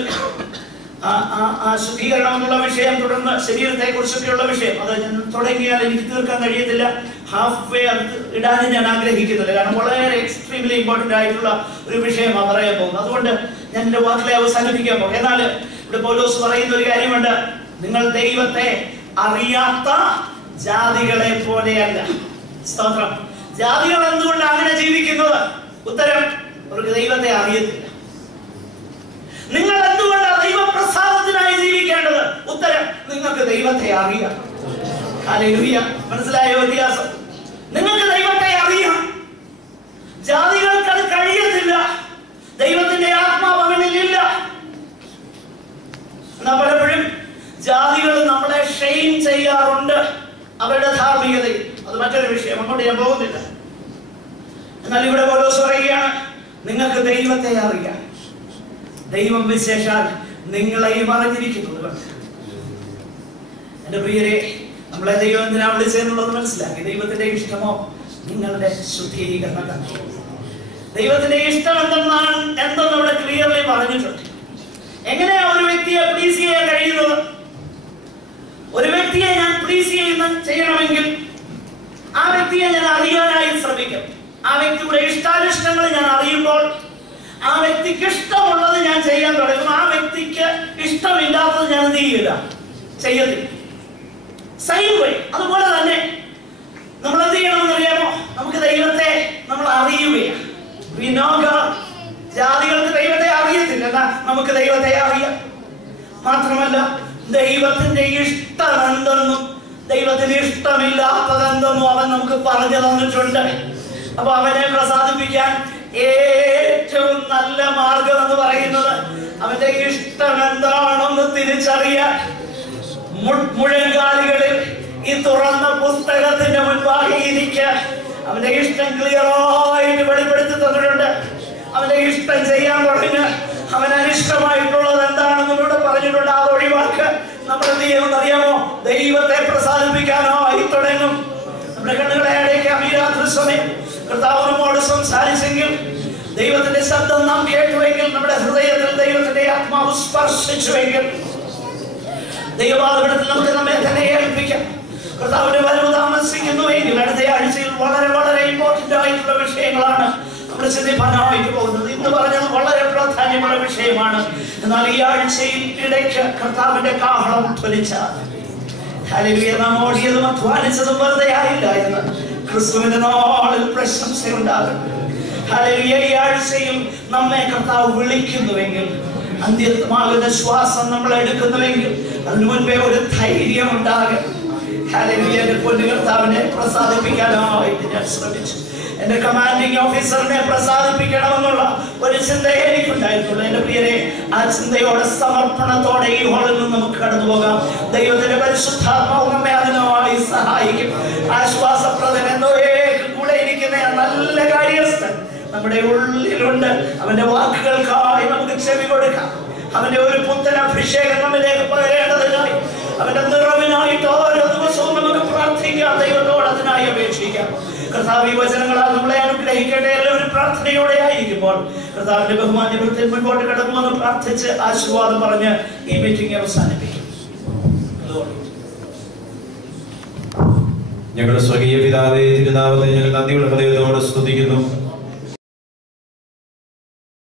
ശുദ്ധീകരണം എന്നുള്ള വിഷയം, തുടർന്ന് ശരീരത്തെ കുറിച്ചൊക്കെയുള്ള വിഷയം, അത് ഞാൻ തുടങ്ങിയാൽ എനിക്ക് തീർക്കാൻ കഴിയത്തില്ല. ഹാഫ് വേ അത് ഇടാനും ഞാൻ ആഗ്രഹിക്കുന്നില്ല. കാരണം വളരെ എക്സ്ട്രീംലി ഇമ്പോർട്ടന്റ് ആയിട്ടുള്ള ഒരു വിഷയമാണ് പറയാൻ പോകുന്നത്. അതുകൊണ്ട് ഞാൻ എന്റെ വാക്കിലെ അവസാനിപ്പിക്കാൻ പോകും. എന്നാൽ ഇവിടെ പൗലോസ് പറയുന്ന ഒരു കാര്യമുണ്ട്. നിങ്ങൾ ദൈവത്തെ അറിയാത്ത ജാതികളെ പോലെയല്ല. സ്തോത്രം. ജാതികൾ എന്തുകൊണ്ടാണ് അങ്ങനെ ജീവിക്കുന്നത്? ഉത്തരം, അവർക്ക് ദൈവത്തെ അറിയത്തില്ല. നിങ്ങൾ എന്തുകൊണ്ടാണ് ദൈവപ്രസാദത്തിനായി ജീവിക്കേണ്ടത്? ഉത്തരം, നിങ്ങൾക്ക് ദൈവത്തെ അറിയാം. ഹല്ലേലൂയ. മനസ്സിലായോ വ്യത്യാസം? നിങ്ങൾക്ക് ദൈവത്തെ അറിയാം. ജാതികൾക്ക് അത് കഴിയത്തില്ല. ദൈവത്തിന്റെ ആത്മാവ് അവനിലില്ല. എന്നാൽ പലപ്പോഴും ജാതികൾ നമ്മളെ ഷെയിം ചെയ്യാറുണ്ട് അവരുടെ ധാർമ്മികതയിൽ. അത് മറ്റൊരു വിഷയം, അങ്ങോട്ട് ഞാൻ പോകുന്നില്ല. എന്നാൽ ഇവിടെ പൗലോസ് പറയുകയാണ്, നിങ്ങൾക്ക് ദൈവത്തെ അറിയാം. ദൈവം വിശേഷാൽ നിങ്ങളെയും അറിഞ്ഞിരിക്കുന്നത്. എന്റെ പ്രിയരെ, നമ്മളെ ദൈവം എന്തിനാ വിളിച്ചതെന്നുള്ളത് മനസ്സിലാക്കി. ദൈവത്തിന്റെ ഇഷ്ടമോ നിങ്ങളുടെ ശുദ്ധീകരണം. ദൈവത്തിന്റെ ഇഷ്ടം എന്തെന്ന് അവിടെ ക്ലിയർലി പറഞ്ഞിട്ടുണ്ട്. എങ്ങനെയാ ഒരു വ്യക്തിയെ പ്ലീസ് ചെയ്യാൻ കഴിയുന്നത്? ഒരു വ്യക്തിയെ ഞാൻ പ്ലീസ് ചെയ്യണമെങ്കിൽ ആ വ്യക്തിയെ ഞാൻ അറിയാനായി ശ്രമിക്കും. ആ വ്യക്തിയുടെ ഇഷ്ടാനിഷ്ടങ്ങൾ ഞാൻ അറിയുമ്പോൾ ആ വ്യക്തിക്ക് ഇഷ്ടമുള്ളത് ഞാൻ ചെയ്യാൻ തുടങ്ങും. ആ വ്യക്തിക്ക് ഇഷ്ടമില്ലാത്തത് ഞാൻ എന്ത് ചെയ്യില്ല, ചെയ്യത്തില്ല. സെയിം വേ അതുപോലെ തന്നെ നമ്മൾ എന്ത് ചെയ്യണമെന്ന് അറിയാമോ? നമുക്ക് ദൈവത്തെ നമ്മൾ അറിയുകയാണ്. ജാതികൾക്ക് ദൈവത്തെ അറിയത്തില്ല, എന്നാൽ നമുക്ക് ദൈവത്തെ അറിയാം. മാത്രമല്ല ദൈവത്തിന്റെ ഇഷ്ടം എന്തെന്നും ദൈവത്തിന് ഇഷ്ടമില്ലാത്തതെന്തെന്നും അവൻ നമുക്ക് പറഞ്ഞു തന്നിട്ടുണ്ട്. അപ്പൊ അവനെ പ്രസാദിപ്പിക്കാൻ ഏറ്റവും നല്ല മാർഗം എന്ന് പറയുന്നത് അവന്റെ ഇഷ്ടം എന്താണെന്ന് തിരിച്ചറിയാൻ മുഴങ്കാലുകളിൽ ഈ തുറന്ന പുസ്തകത്തിന്റെ മുൻപാകെ ഇരിക്കാൻ അവന്റെ ഇഷ്ടം ക്ലിയറായിട്ട് വെളിപ്പെടുത്തി തന്നിട്ടുണ്ട്. അവന്റെ ഇഷ്ടം ചെയ്യാൻ തുടങ്ങി അവൻ അനിഷ്ടമായിട്ടുള്ളത് എന്താണെന്ന് ഇവിടെ പറഞ്ഞിട്ടുണ്ട്. അത് ഒഴിവാക്ക്. നമ്മൾ എന്ത് ചെയ്യുമെന്ന് അറിയാമോ? ദൈവത്തെ പ്രസാദിപ്പിക്കാനായി തുടങ്ങും. നമ്മുടെ കണ്ണുകളെ അടയ്ക്കാം. ഈ രാത്രി സമയം കർത്താവിനോട് സംസാരിച്ചെങ്കിൽ, ദൈവത്തിന്റെ ശബ്ദം നാം കേട്ടുവെങ്കിൽ, നമ്മുടെ ഹൃദയത്തിൽ ദൈവത്തിന്റെ ആത്മാവ് സ്പർശിച്ചുവെങ്കിൽ, ദൈവവാദത്തിൽ നമുക്ക് നമ്മെ തന്നെ ഏൽപ്പിക്കാം. കർത്താവിന്റെ വരവ് താമസിക്കുന്നുവെങ്കിൽ അടുത്ത ആഴ്ചയിൽ വളരെ വളരെ ഇമ്പോർട്ടന്റ് ആയിട്ടുള്ള വിഷയങ്ങളാണ് നമ്മൾ ചിന്തിക്കാനായിട്ട് പോകുന്നത്. ഇന്ന് പറഞ്ഞത് വളരെ പ്രാധാന്യമുള്ള വിഷയമാണ്. എന്നാൽ ഈ ആഴ്ചയിൽ ഇടയ്ക്ക് കർത്താവിന്റെ കാഹളം ധ്വനിച്ചാൽ നാം ഓടിയതും അധ്വാനിച്ചതും വെറുതെ ആയില്ല എന്ന് ക്രിസ്തുവിന്റെ നാളിൽ പ്രശംസയുണ്ടാകും. ഈ ആഴ്ചയിൽ നമ്മെ കർത്താവ് വിളിക്കുന്നുവെങ്കിൽ, അന്ത്യമാകുന്ന ശ്വാസം നമ്മൾ എടുക്കുന്നുവെങ്കിൽ അതിനു മുൻപേ ഒരു ധൈര്യം ഉണ്ടാകും. കർത്താവിനെ പ്രസാദിപ്പിക്കാനായിട്ട് ഞാൻ ശ്രമിച്ചു. എന്റെ കമാൻഡിംഗ് ഓഫീസറിനെ പ്രസാദിപ്പിക്കണമെന്നുള്ള ഒരു ചിന്ത എനിക്കുണ്ടായിട്ടുള്ളൂ. എന്റെ പ്രിയരെ, ആ ചിന്തയോടെ സമർപ്പണത്തോടെ ഈ ഹോളിൽ നിന്ന് നമുക്ക് കടന്നു പോകാം. ദൈവത്തിന്റെ പരിശുദ്ധാത്മാവ് നമ്മെ അതിനായി സഹായിക്കും. ആശ്വാസപ്രദൻ എന്തോ കൂടെ ഇരിക്കുന്ന നല്ല കാര്യസ്ഥൻ നമ്മുടെ ഉള്ളിലുണ്ട്. അവന്റെ വാക്കുകൾക്കായി നമുക്ക് ചെവി കൊടുക്കാം. അവന്റെ ഒരു പുത്തൻ അഭിഷേകം നമ്മിലേക്ക് പകരേണ്ടതിനായി, അവന്റെ നിറവിനായിട്ട് ഓരോ ദിവസവും നമുക്ക് പ്രാർത്ഥിക്കാം. ദൈവത്തോട് അതിനായി അപേക്ഷിക്കാം. കർത്താവ് ഈ വചനങ്ങളാൽ നമ്മളെ അനുഗ്രഹിക്കട്ടെ. എല്ലാവരും പ്രാർത്ഥനയോടെ ആയിരിക്കുമ്പോൾ കർത്താവിന്റെ ബഹുമാന്യത്തിൽ മുൻപോട്ട് കടന്നു വന്ന് പ്രാർത്ഥിച്ച് ആശീർവാദം പറഞ്ഞ് ഈ മീറ്റിംഗ് അവസാനിപ്പിക്കും. ഞങ്ങളുടെ സ്വകീയ പിതാവേ, തിരുനാമത്തെ ഞങ്ങൾ നന്ദിയുള്ള ഹൃദയത്തോടെ സ്തുതിക്കുന്നു.